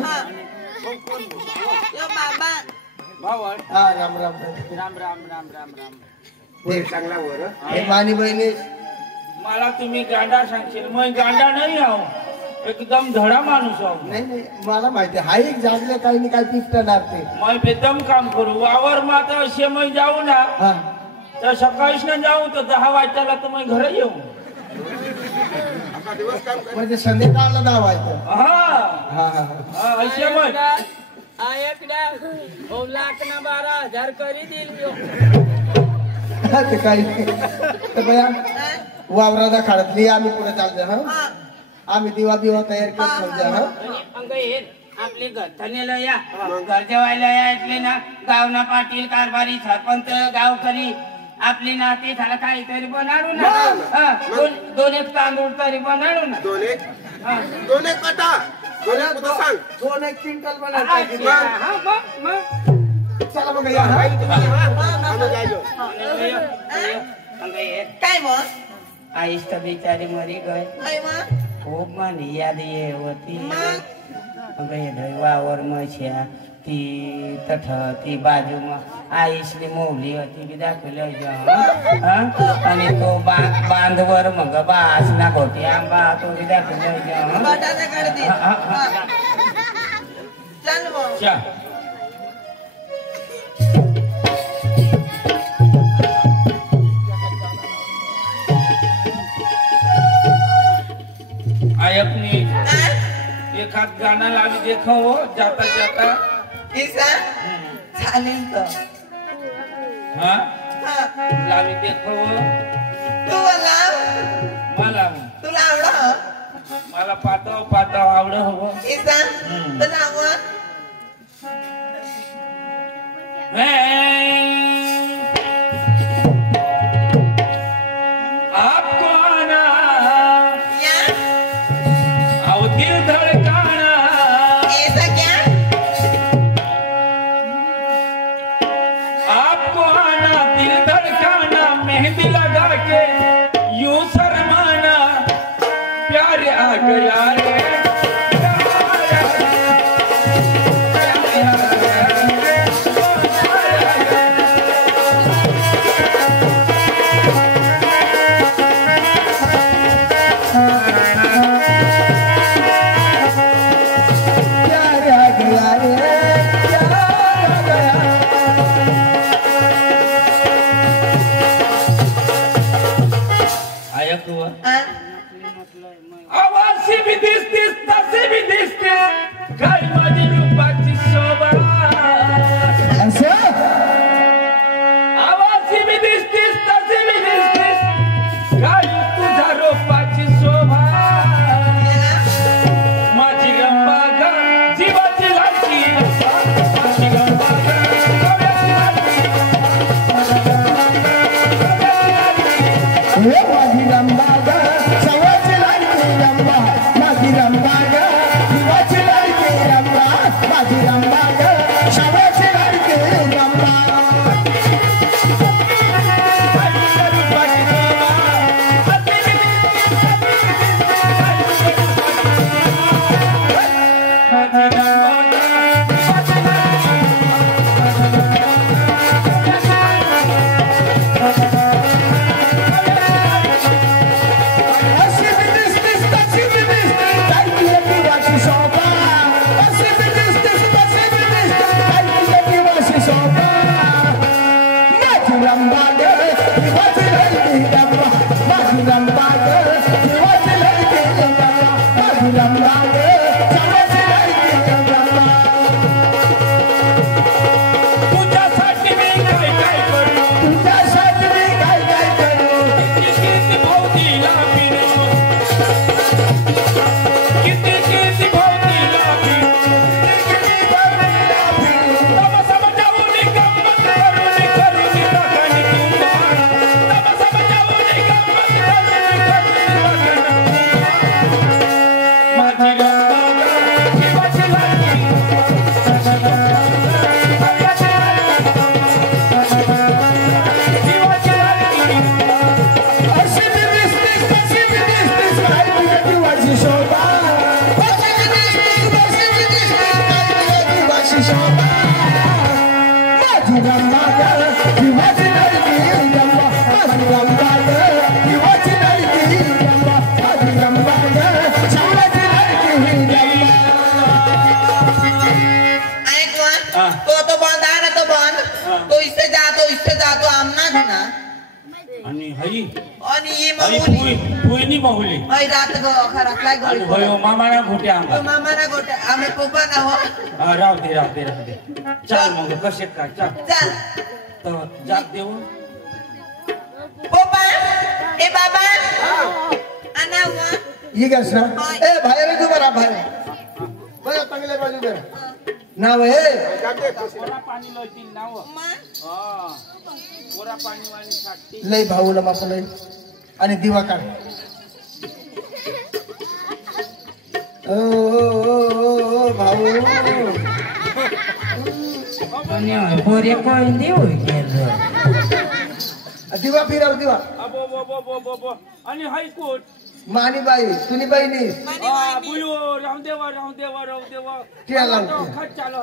हा राम राम चांगला वर हे मानी बहिणी मला तुम्ही गांडा सांगशील मग गांडा नाही आहो एकदम धडा माणूस आहो नाही नाही मला माहिती हा एक जागले काही नाही काही पिकणार ते मग बेदम काम करू वावर मात्र असे मग जाऊ ना हा तर सकाळीच ना जाऊ तर 10 वाजताला तर मग घर येऊ दिवस काम कर म्हणजे संध्याकाळला धावायचं हा हा हा हा असे मग ते काही नाही. तर बया वावराला खडकली आम्ही पुढे चालतो हा आम्ही दिवा बिवा तयार करतो हा आपले गठ्ठाण्याला या घर जेवायला या इथले ना गावना पाटील कारभारी सरपंच गावकरी आपली नाती झाला काहीतरी बनाडू ना हा, दोन एक तांदूळ तरी बनाडू ना दोन एक कटा दोन एक कुठं सांग 2 क्विंटल बनायचं हा, मग. चला बघा या हा. बाई तुम्ही आम्ही जायचो काय मग आईस तर बिचारी मरी गय काय मग खूप मानी याद ये होती मग वावर मश्या ती तठ ती बाजू मग आईसली मोवली होती बी दाखवलं आणि तो बांधवर मग बास ना होती आंबा तो बी दाखवलं बटाटा काढते चल मग आयकनी एखाद गाणं लावी देखो जाता जाता किसा चालेल तर हा हा. लावी देखो तू लाव मला तुला आवड मला पातळ पातळ आवड हवं किसा तर लाव आपको आना या आओ दिल धड़काना ऐसा क्या आपको आना दिल धड़काना मेहंदी लगा के यूं शर्माना प्यार आ गया रे आवासी भी दिसतीस तसे भी दिसतीस काय माझी रूपाची शोभा आवासी भी दिसतीस तसे भी दिसतीस काय तुझ्या रूपाची शोभा माझी रंबा ग जीवाची लाडकी माझी रंबा ग डोळ्याची लाडकी माझी रंबा ग सवाची लाडकी रंबा माझी रंबा ग हई आणि ये हई माऊली पुईनी माऊली हई रात गो खरातलाय घरी होयो मामाना घोट्या आम्हाला मामाना गोटे आम्ही पोपा ना हो हा राहू दे चाल मग कसे काय चाल चल तर जाग देऊ पोपा ए बाबा आना हुआ ये कस ना ए बाहेर तू बरा बाहेर बरं चांगल्या बाजू दे नाव हे कोरा पाणी लोटील नाव हा कोरा पाणी वाणी साठी लय भाऊला मापलय आणि दिवा काढ ओ भाऊ आणि पोरे कोण देऊ दिवा फिरव दिवा अबो आणि हाय कोट मानी बाई तुनी बहिणी बुयो राम देवा क्या लावतो चालो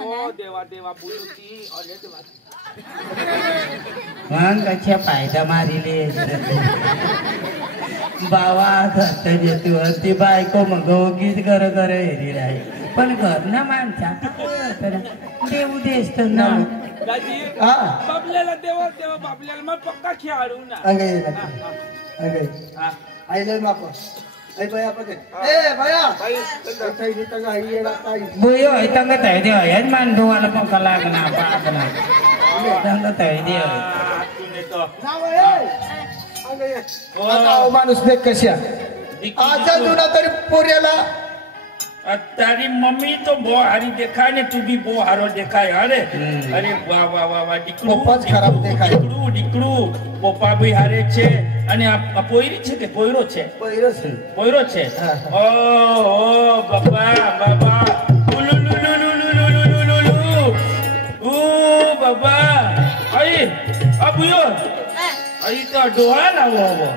हो देवा बुलुती अरे देवा मान कच्चा फायदा मारिले बावा तरी तू ती बायको मग गीत कर हेरी राही पण घर ना माणसा देऊ देस तर ना बाबल्याला देवा बाबल्याला मग पक्का खेळू ना अंगे आईले माप ए भैया पके ए भैया तई तंग आईला ताई बुयो तंग तई दे यन मान दोवाला पंखा लागना बापना तंग तई दे तूने तो नाव ए अंगे आता माणूस देख कशा आजा जुना तरी पोऱ्याला तारी मम्मी तो बो हारी देखा ने तू भी बो हारो देखा है अरे वाह डिकड़ू पप्पाच खराब देखाय डिकड़ू पप्पा भी हारे छे અને આ પોયરી છે કે પોયરો છે પોયરો છે ઓ બાબા ઓ બાબા આઈ અબુયો આઈ તો ડોહા લાવો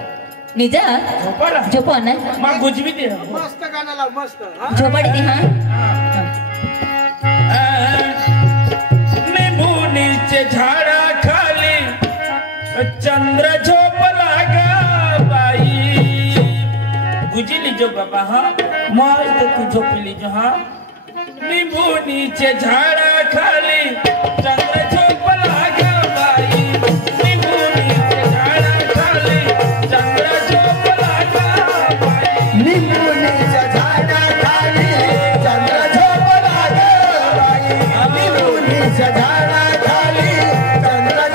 निजा झोपा ना मा गुजवी दे मस्त गाणं लाव मस्त झोपाडी ती हा निंबुनीचे झाडा खाली चंद्र झोपला गा बाई गुजली जो बाबा हा मस्त तू झोपली जो हा निंबुनीचे झाडा खाली चंद्र झोपला गा बाई निंबुनीचे झाडा खाली चंद्र झोपला गा बाई निंबुनीच्या झाडाखाली चंद्र झोपला ग बाई निंबुनीच्या झाडाखाली चंद्र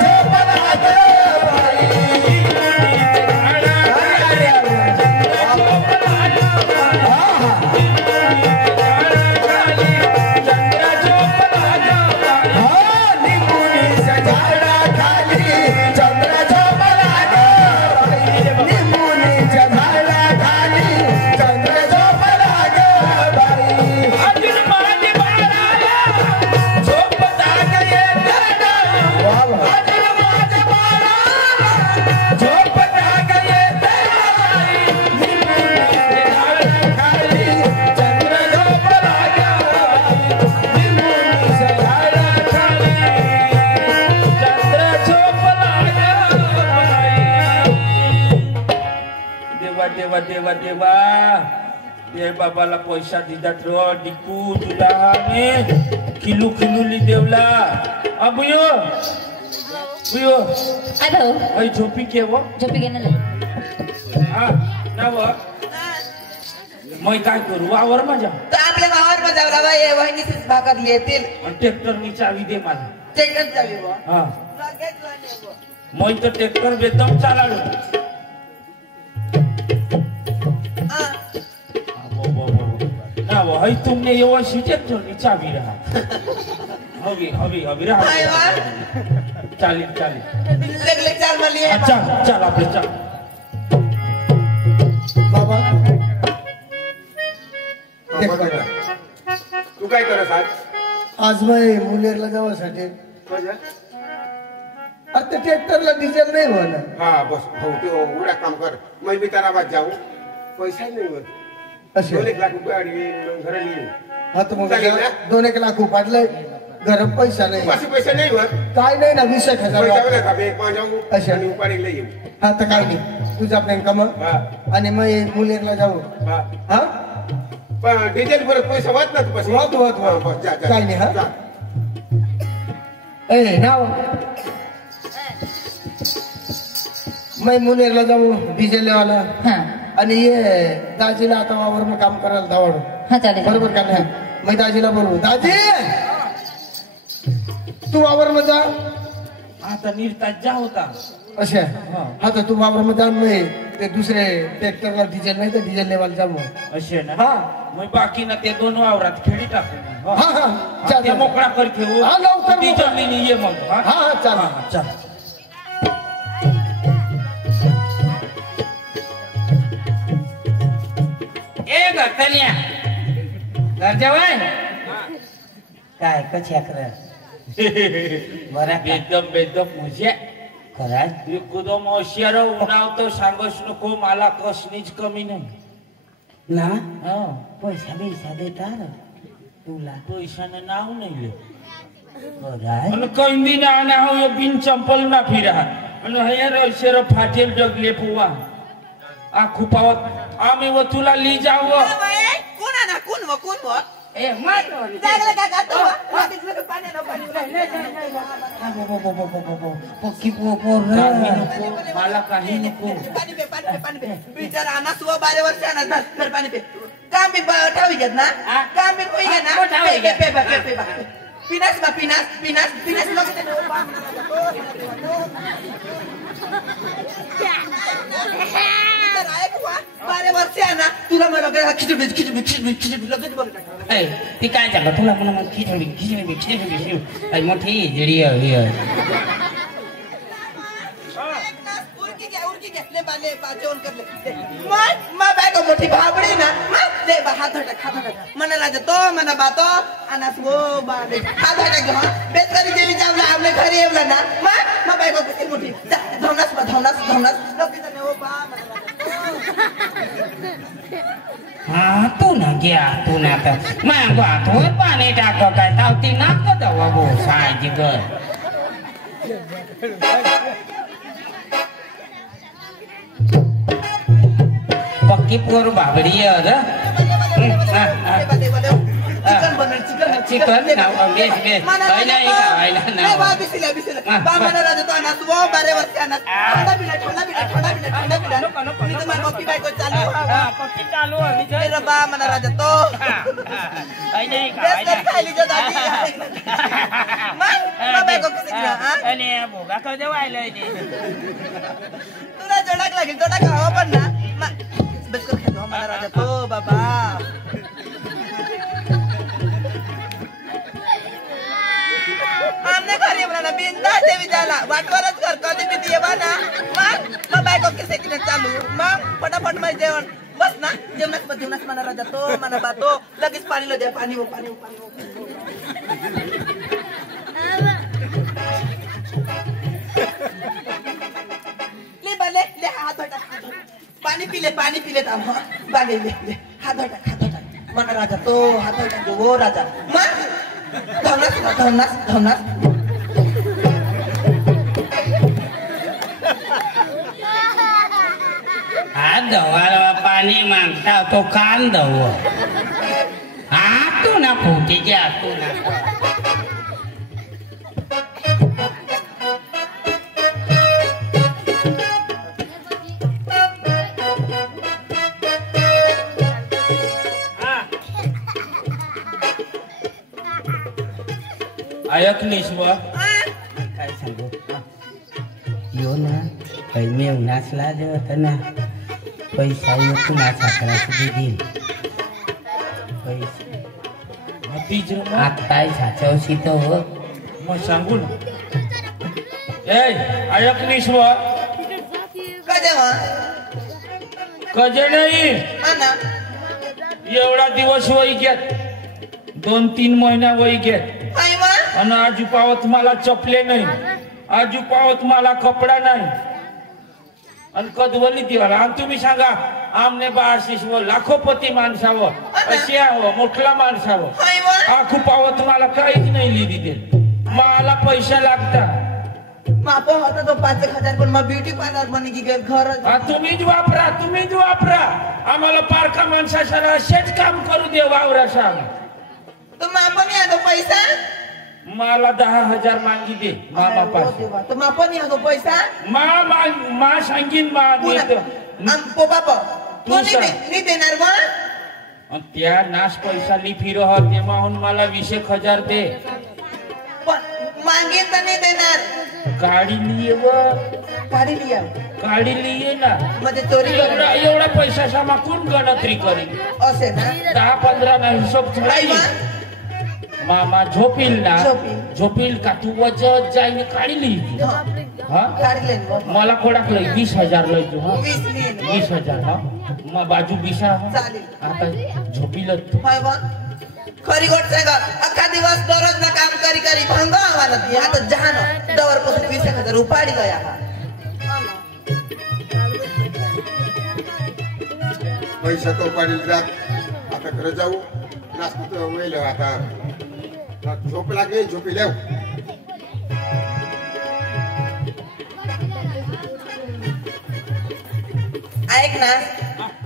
झोपला ग बाई निंबुनीच्या झाडाखाली चंद्र झोपला ग बाई निंबुनीच्या झाडाखाली चंद्र झोपला ग बाई अजून माझी बाळाला झोपता येत नाही वा वा अजून माझ्या बाळाला झोपता येत नाही खाली चंद्र झोपला ग बाई निंबुनीच्या झाडाखाली चंद्र झोपला ग बाई देवा ये बाबाला पैसा दिदात रो डिकू तुला ने खिलुली देवला अबुयो बुयो आय भाऊ आई झोपी के वो झोपी घे ना हा ना वो मैं काय करू वावर माझ्या तर आपल्या भावावर मजा बाबा ये वहिनीचीच भाकर येतील आणि ट्रॅक्टरनी चावी दे माझा ट्रॅक्टर चालू बुवा हा लगेच लाने बुवा मैं तो ट्रॅक्टर बेदम चालालो हां ना वो हई तुमने ये वो ट्रॅक्टर नी चावी रहा अभी रहा हाय वा चालेल लगले चाल मली चल आपले चल बाबा देख बाबा तू काय करत आज मी मुलेरला जावासाठी आता ट्रॅक्टरला डिझेल नाही होणार हा बस हो ते उड्या काम कर मैं भी तेरा बात जाऊ पैसा नाही होत असे 2 लाख रुपये अडवी घर येईल हा तर मग चालेल ना? 2-1 लाख उपाडलंय घरात पैसा नाही पैसे नाही होत काय नाही ना 20,000 पैसा आणि उपाडीला येऊ हा तर काय नाही तुझा प्लॅन कम हा आणि मग मुलेरला जाऊ हा हा पण डिझेल परत पैसा वाट ना तू पैसे वाट काय नाही हा ए नाव मैं मुनेरला जाऊ डिझेल लेवाला हा आणि ये दाजीला आता वावर मग काम करायला धावड हा चालेल बरोबर का नाही मी दाजीला बोलवू दाजी तू वावर मध्ये जा आता निर्ताज जा होता अशा हा तर तू वावर मध्ये जा मी ते दुसरे ट्रॅक्टरला डिझेल नाही तर डिझेल लेवाला जा मग असे ना हा मग बाकी ना ते 2 वावरात खेळी टाकू हा हा त्या चालेल मोकळा कर ठेवू हा, लवकर ती मोकळा. जमिनी ये मग हा हा चालेल चल ए गतल्या घर जेवाय काय कशी अकरा बरा बेदम मुझे खरा एकदम होशियार उन्हाव तो सांगच नको मला कसलीच कमी नाही ना हो पैसा बिसा देतात तुला पैशाने नाव नाही बराय आणि कंदी ना आना हो यो बिन चंपल ना फिरा आणि हयर शेर फाटेल जगले पुवा आ खुपावत आम्ही व तुला ली जाव कोण ना कोण ए मार जागले काका तू तिकडे पाणी पक्की पोर काही नको मला काही नको पाणी पे बिचारा आना सुवा 12 वर्ष आना धर पाणी पे काम बी ठावी घेत ना काम बी होई ना पे पिनास लोक बारे वर्ष आहे ना तुला मला खिचडी लगेच बघ ती काय झालं तुला म्हणा मग खिचडी मोठी जडी उरकी घ्या ले बाले जेवण करले मा बायको मोठी भाबडी ना ले बा हात हटक मना राजा तो मना बातो अनास वो बाले हात हटक घ्या बेत करी देवी जावला आपले घरी येवला ना मा बायको किती मोठी धवनास लोक इथं नेव बा हा तू ना घ्या तू ना तर मागो हातवर पाणी टाक काय तावती नाक दवा बो सायची गर पक्की पोर बाबडी चिकन बनल चिकन बेस ना बा मला राजा तो अनास वो बारे वर्ष अनास ठंडा मी तुम्हाला मोठी बायको चालू मेरा बा मला राजा तो खायली जो दादी मा बायको किती भोगा कधी व्हायला तुला जोडाक लागेल जोडा खावा पण ना बस कर खेळतो मला राजा तो बाबा आमने घरी म्हणा बिंदा देवी जाला वाटवरच घर कधी मी येवा ना मग बायको किसे किने चालू मग फटाफट माझे जेवण बस ना जेवणाच म्हणा राजा तो म्हणा बातो लगेच पाणी लो दे पाणी हो ले बाले ले हात हटा पाणी पिले थांब बाले ले हात हटा म्हणा राजा तो हात हटा वो राजा मग धवनास हा दवाला पाणी मागता तो कान दव हा तू ना फुटी घ्या तू ना ऐकलीस व काय सांगू यो ना काही मेव नाचला जेवत ना पैसा येऊ तुला साखराची देईल पैसे आत्ताय साचवशी तो मग सांगू ना ऐकलीस व कजे नाही एवढा दिवस वय घेत 2-3 महिना वय घेत आणि आजू पावत मला चपले नाही आजू पावत मला कपडा नाही आणि कधवली दिवाला आणि तुम्ही सांगा आमने 1200 लाखोपती माणसावं अशी मोठला माणसावं आखू पावत मला काहीच नाही लिहिली दे मला पैसा लागता मापो होता तो 5,000 पण मग ब्युटी पार्लर म्हणे की घर तुम्हीच वापरा आम्हाला पारखा माणसाला असेच काम करू दे वावरा सांग तो मापो मी आता पैसा मला 10,000 मागी दे मामा पास तर मा पण येतो पैसा मा सांगीन मा देतो आमको बाबा तू नाही देणार मग त्या नाश पैसा ली फिरो ते माहून मला 20,000 दे पण मागे तर नाही देणार गाडी लिए व गाडी लिए ना म्हणजे चोरी एवढा पैसा सामा कोण गणतरी करी असे ना 10-15 ना हिशोब मामा झोपील ना झोपील का तू वजत जाईन काढी लिहिली मला कोडाक लय 20,000 लय तू 20,000 हा मग बाजू 20 आता झोपील खरी गोष्ट आहे का अख्खा दिवस दररोज ना काम करी भंग आम्हाला ती आता जहान दवर पासून 20,000 उपाडी गया पैसा तो पाडील राख आता घरी जाऊ नाचतो वेळ आता झोप लागली झोपी लेव ऐक ना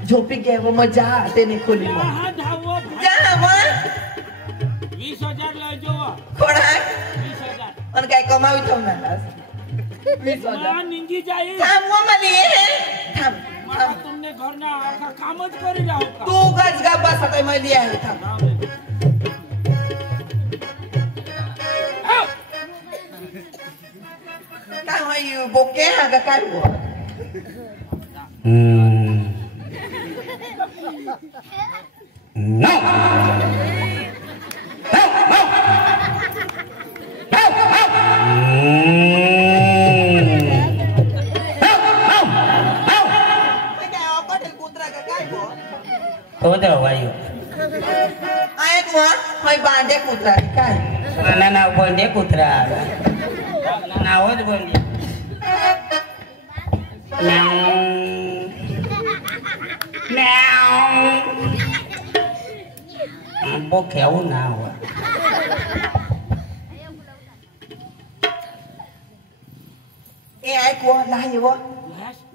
झोपी घे व मजा त्याने खोली मग जा मग 20,000 लय जो कोण आहे 20,000 पण काय कमावी ठेवणार 20,000 निंगी जाई थांब मग मला ये थांब तुमने घर ना कामच करी राहू का तू गजगा बस आता मला आहे थांब काय होय बोके हा का काय हो No! वायू ऐक मग बांडे कुत्रा काय नाव बंडे कुत्रा नावच बंडे बोख्याऊ नाव ए ऐक व नाही व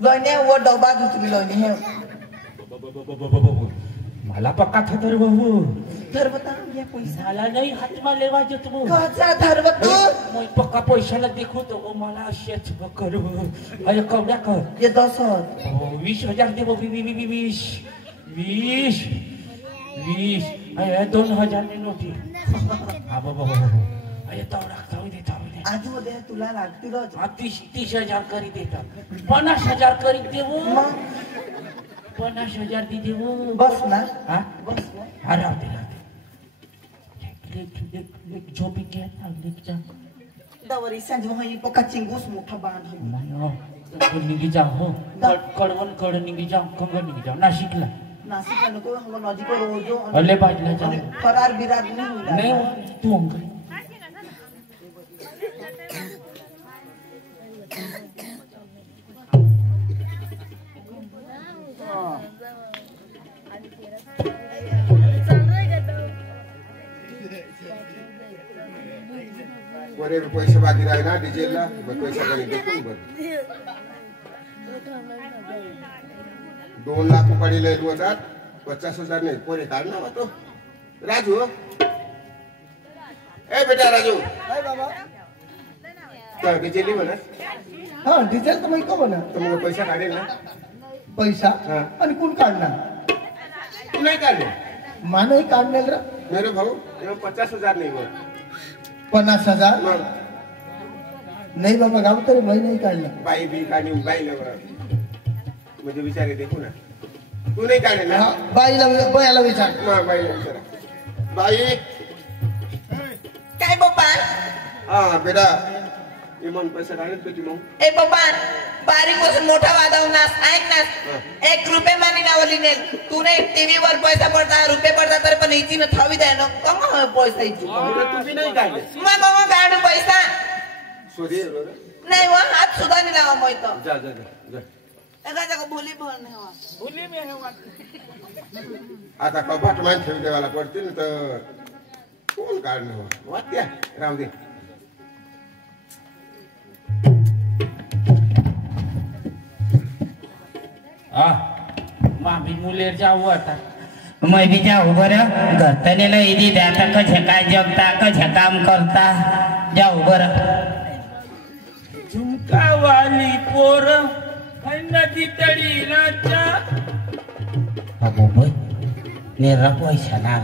लोण्या व डबा दुसरी लोणी हे मला पक्का थर भाऊ धरवता या पैसा मला नाही हातमा लेवायचे तू कसा धरवतो मग पक्का पैशाला देखो तो मला असेच कर अरे कवड्या कर ये 10 20,000 दे 20 अरे 2,000 ने नोटी हा बाबा अरे तावडा जाऊ दे आज उद्या तुला लागतील 30,000 करी देतात 50,000 करी देऊ 50,000 दी देऊ बस ना हा बस ना हा राहू दे झोपी घे दवरी सांज वही पक्का चिंगूस मोठा बांध निघी जाऊ हो कडवण कड निघी जाऊ कंग निघी जाऊ नाशिकला नाशिक नको हम नदी को रोजो अले बाजला जाऊ फरार बिरार नहीं तू अंकल बरे पैसे बाकी राहे ना डिझेलला पैसा कमी देतो बर 2 लाख उपाडी लय होतात 50,000 नाही पोरे काढ ना तो राजू ए बेटा राजू हाय बाबा तर डिझेल म्हणा हा डिझेल तर मी को म्हणा तर मग पैसा काढेल ना पैसा हा. आणि कोण काढणार तू नाही काढले मानही काढणार रे मेरे भाऊ 50,000 नाही वर 50,000 मग नाही बाबा गाव तरी मी नाही काढला बाई बी काढली बाईला बरं म्हणजे विचारे देखू ना तू नाही काढले ना हा, बाईला विचार मग बाईला विचारा बाई काय बाबा हा बेटा इमान पैसा काढेल तुझी मग ए बाबा बारीक पासून मोठा वादवनास ऐक ना 1 रुपये मानी नावली नेल तू नाही टीव्ही वर पैसा पडता रुपये पडता तर पण इची न थावी द्या ना कम पैसा इची तुम्ही नाही काढले मग काढू पैसा सोरी नाही व हात सुद्धा नाही लावा मोयतो जा जा जा एका जागा बोली पण नाही वा भूली में है आता कपाट मान ठेवी देवाला पडते ना तर कोण काढणं वाट्या राहू दे हा मामी मुलेर जाऊ आता मैं बी जाऊ बरं घरतनेला इदी द्याता कशा काय जगता कशा काम करता जाऊ बरं झुमकावाली पोर नदी तडी राजा अगो भाई नेरा पैसा ना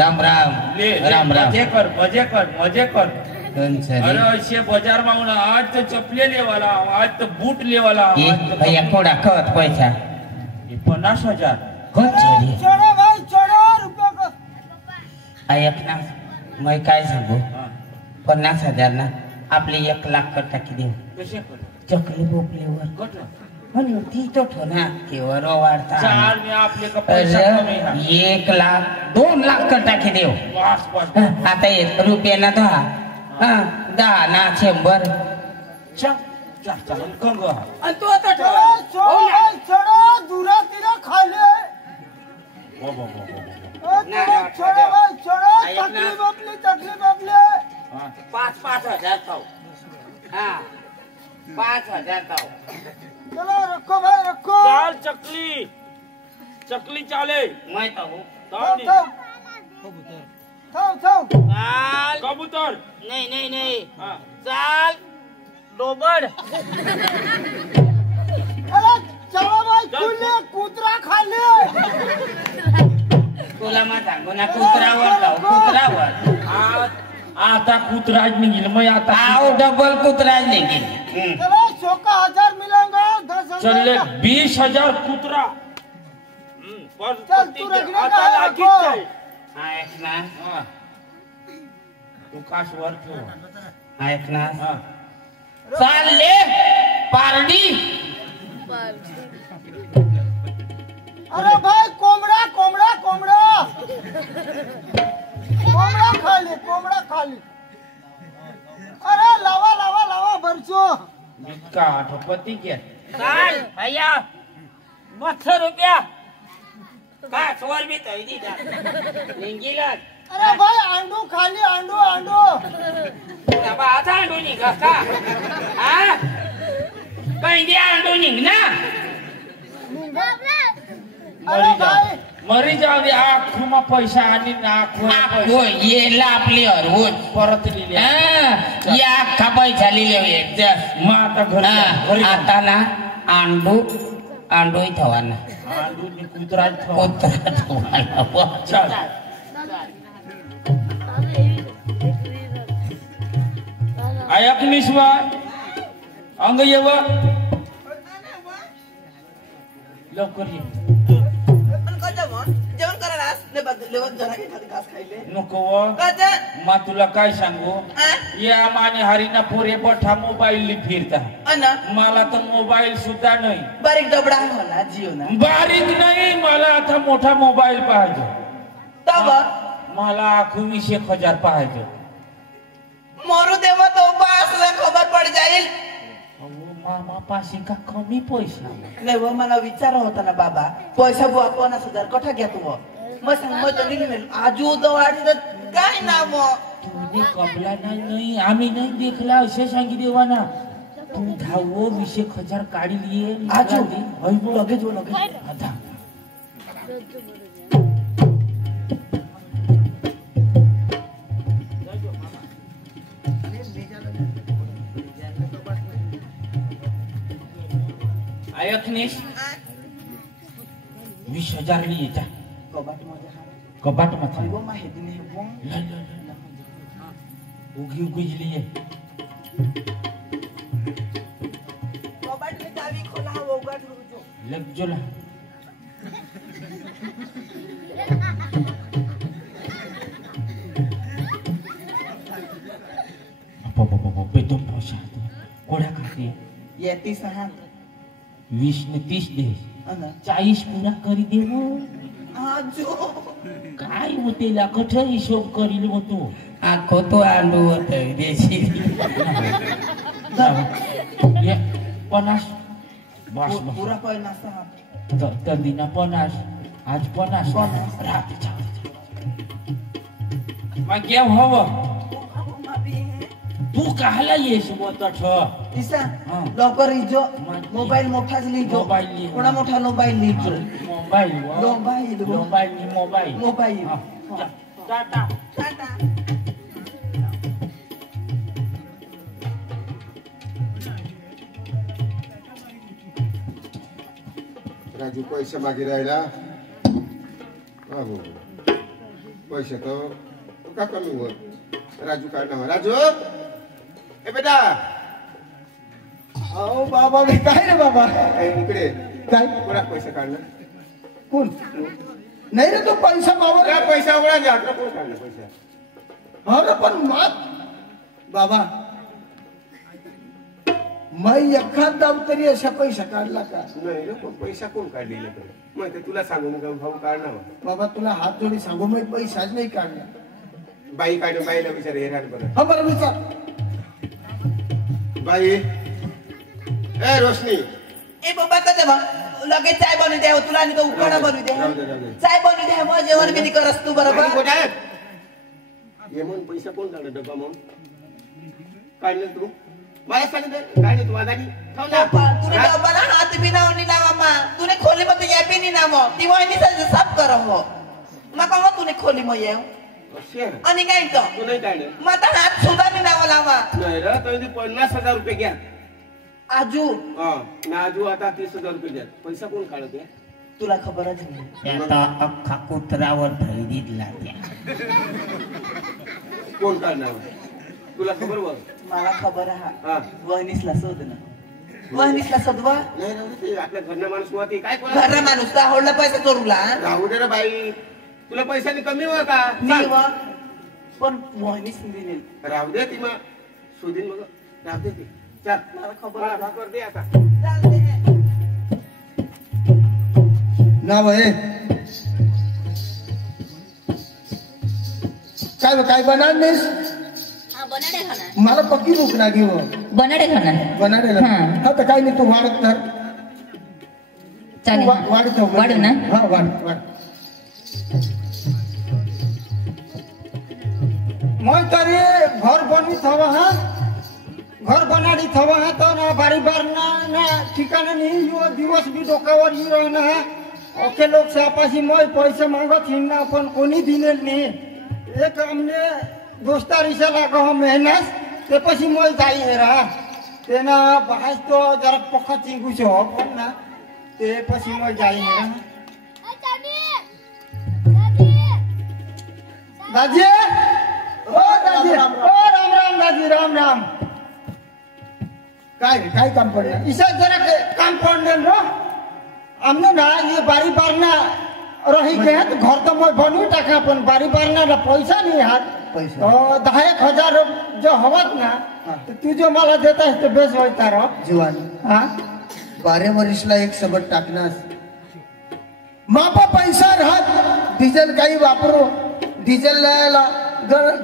राम राम राम राम मजे कर अरे ऐसे बाजार में आज तो चपले ले वाला आज तो बूट ले वाला भैया कोड़ा कवत पैसा 50,000 कौन चली छोड़ो भाई छोड़ो रुपये को ऐक ना मैं काय सांगू 50,000 ना आपले 1 लाख करता की देऊ कसे चकली बोपलीवर म्हणून ती तो ठोना केवर वाढता चार में आपले का पैसा कमी है 1 लाख 2 लाख करता की देऊ बस आता 1 रुपयाना 10 10 ना 100 चल कंग आणि तू आता छोड़ो दूरा तीरा खाले छोड़ो भाई छोड़ो तकलीफ अपली 5,000 थाव 5,000 थाव चलो रखो भाई रखो चाल चकली चाले मैं तो थाव चाल कबूतर नहीं चाल डोबड़ अरे चलो भाई खुले कुतरा खाले तुला मग सांगू ना कुत्रावर आता कुतराज निघेल मग आता आओ डबल कुत्राज निघेल चलो 100,000 मिलेंगे 10,000 चले 20,000 कुतरा चल तू रखने आता का लागीच रखो जाईल. ऐक ना तू काशवर ठेव ऐक ना हा. चालले पारडी अरे भाई कोमड़ा खाली अरे लावा बरचो इतका आठपती घ्या चाल भैया 100 रुपया का सोल भी तो इदी जा निंगीला अरे भाई आंडू खाली आंडू बाबा आता अंडू निघा का काही दे अंडू निघ ना अरे भाई मरी जाऊ दे आखूमा पैसा आणि हो येला आपली हरवून परत लिहिले या अख्खा पैसा लिहिले मग आता घरी आता ना अंडू ठेवाना कुत्रा चल आयक निस्वा अंग येव लवकर ये जेवण करायला लेवत जरा एखादी घास खायले नको कजा मा तुला काय सांगू या माने हरीना पोरे बठा मोबाईल फिरता अना मला तर मोबाईल सुद्धा नाही बारीक डबडा होला जिओ ना बारीक नाही मला आता मोठा मोबाईल पाहिजे तब मला आखून 1,000 पाहिजे मोरू देवा तो बास खबर पड जाईल मामा पाशी का कमी पैसा नाही व मला विचार होता ना बाबा पैसा बुवा 50,000 कठा घ्या तू मग सांग मग तो निघेल आजू दवाडी तर काय ना मग तुझे कमला नाही आम्ही नाही देखला असे सांगी देवाना तू धावो 20,000 काढी लिए आजू लगेच आता आयकनीस 20,000 लिए जा कबाट मध्ये वो माहिती नाही वो उगी लिए कबाट में चाबी खोला वो उगड रुजो लग जोला बेतो पैसा कोडा खाते ये 30 20 ने 30 दे अना 40 पूरा करी देवो आजू काय होतेला कठ हिशोब करील होतो आखो तो अंडू होत देशी ये 50 बस पूरा कोई नसा तंदीना 50 आज 50 रात मग क्या हवं तू काहला येस मोठा ईसा लवकर इजो मोबाईल मोठाच लिजो मोबाईल लिजो. कोणा मोठा mobile Lijo Lombai. Lombai. Lombai ni mobile. Mobile. Tata. Tata. Raju पैसे मागे राहिला पैसे तो का कमी होत राजू काय नाव राजू ए बेटा अहो बाबा मी काय रे बाबा इकडे काय कोणा पैसे काढणार कोण नाही रे तो पैसा मावर काय पैसा उघडा घ्या कोण काढणार पैसा अरे पण मात बाबा मी एखादा तरी असा पैसा काढला का नाही रे पण पैसा कोण काढलेला मग ते तुला सांगू मग भाऊ काढणार बाबा तुला हात जोडी सांगू मी पैसाच नाही काढला बाई काढून बाईला विचार हेरान बरं हा बरं विचार बाई ए रोशनी ए बाबा कसे बा लगेच चाय बनवू द्या तुला आणि तो उकडा बनवू द्या चाय बनवू द्या मग जेवण बिनी करस तू बरोबर ये म्हणून पैसा कोण काढलं डब्बा म्हणून काढलं तू मला सांगितलं काय नाही तू आजारी तूने डब्बा ना हाथ भी ना होनी ना मामा तूने खोली मत ये भी नहीं ना मो ती वही से सब करो मो मा कहवा तूने खोली मो ये आणि काय तो तू नाही काढलं मग हात सुद्धा नाही ना मला मा नाही रे तो 50,000 रुपये घ्या आजू हा ना आजू आता 30,000 रुपये घ्या पैसा कोण काढत आहे तुला खबरच नाही त्याचा अख्खा कुत्रावर फैदीतला त्या कोण काढणार तुला खबर बघ मला खबर हा. हा वहिनीसला शोध ना वहिनीसला शोधवा नाही राहू दे, ते आपल्या घरना माणूस होती काय घर माणूस का आवडला पैसा चोरूला राहू दे रे बाई तुला पैशाने कमी हो का नाही वा पण वहिनीस दिली राहू दे ती मग शोधीन मग राहू दे ती चल मला खबर मला भाकर दे आता नाव आहे काय बनणार नाहीस मला पक्की भूक लागली हो बनाडे खाना बनाडेला हा तर काही नाही तू वाढत तर चालेल वाढतो वाढू ना हा वाढ मैं तरी घर बनी थवा हा घर बनाडी थवा हा तो ना बारी बार ना ठिकाना नहीं यो दिवस भी डोकावर ही रहना है ओके लोग से आपासी मैं पैसे मांगत हिंडना अपन कोनी दिने नहीं एक हमने दोस्तारी से लागो हम मेहनत ते पसी मैं जाई हेरा तेना बाहर तो जरा पक्का चिंगू से हो पण ना ते पसी मैं जाई हेरा दादी ओ दादी ओ राम राम काय काम पडलं इसा जरा काम पड़ने रो हमने ना ये बारी बारना रही गए तो घर तो मैं बनू टाका अपन बारी बारना ना पैसा नहीं हाथ पैसा तो 10,000 जो हवत ना तो तू जो मला देता है तो बेस होता रहो जीवन हाँ 12 वर्षला एक सबट टाकणार मापा पैसा राहत डिझेल काही वापरू डिझेल लायला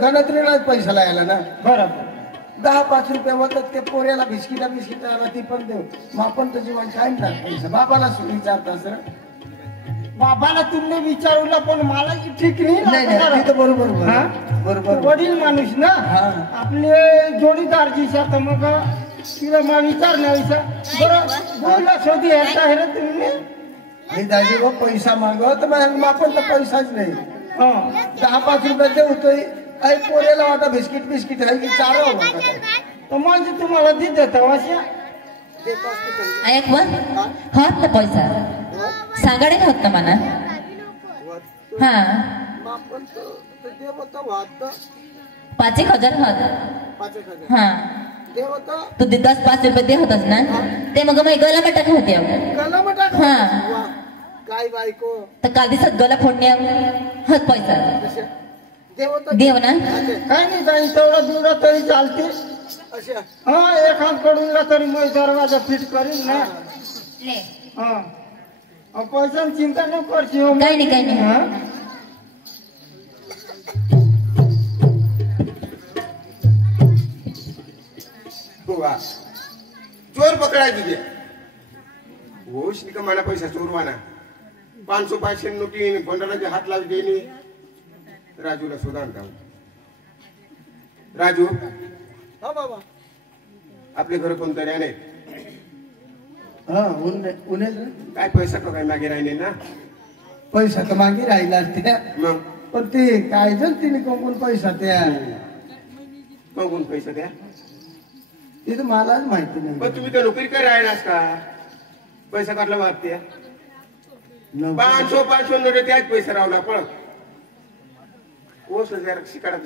गणतरीला पैसा लायला ना बराबर 10-5 रुपये होतात ते पोऱ्याला बिस्किटा ती पण देऊ मापन तर जीवन काय ना पैसा बाबाला विचारता सर बाबाला तुमने विचारलं पण मला ठीक नाही नाही ते बरोबर हाँ? बरोबर वडील माणूस ना हाँ. आपले जोडीदार जीसा तर मग तिला मग विचारण्याविषयी बरं बोलला शोधी येता है रे तुम्ही आणि दाजी वो पैसा मागवत मग मापन तर पैसाच नाही हाँ 10-5 रुपये देतोय आई पोऱ्याला वाटा बिस्किट आहे की चारा तर म्हणजे तुम्हाला दी देतो अशा ऐक व हात ना पैसा सांगाडे होत ना मना हा 5,000 होत हा तू 10-5 रुपये दे होतस ना ते मग गला मटाक होते हा काय बायको तर काल दिसत गला फोडणे हात पैसा देव ना काय नाही काही तेवढं दूर तरी चालते हा एखाद कडून तरी मग दरवाजा फिट करीन ना हा पैसा चिंता न करशी हो काही नाही हा चोर पकडायची घे होश का मला पैसा चोरवाना 500 पैसे नोटी बंडलाचे हात लावी देणे राजूला सुधान राजू हा बाबा आपले घर कोणतरी नाही हा उन्हेल काय पैसा का काय मागे राहिले ना पैसा तर मागे राहिला त्या मग पण ते काय जर तिने कोण पैसा त्या बघून पैसा द्या ते तर मलाच माहिती नाही. पण तुम्ही तर नोकरी काय राहिलास का पैसा काढला वाटते 500 नोटे त्याच पैसा रावला पण ओस जरा शिकाडा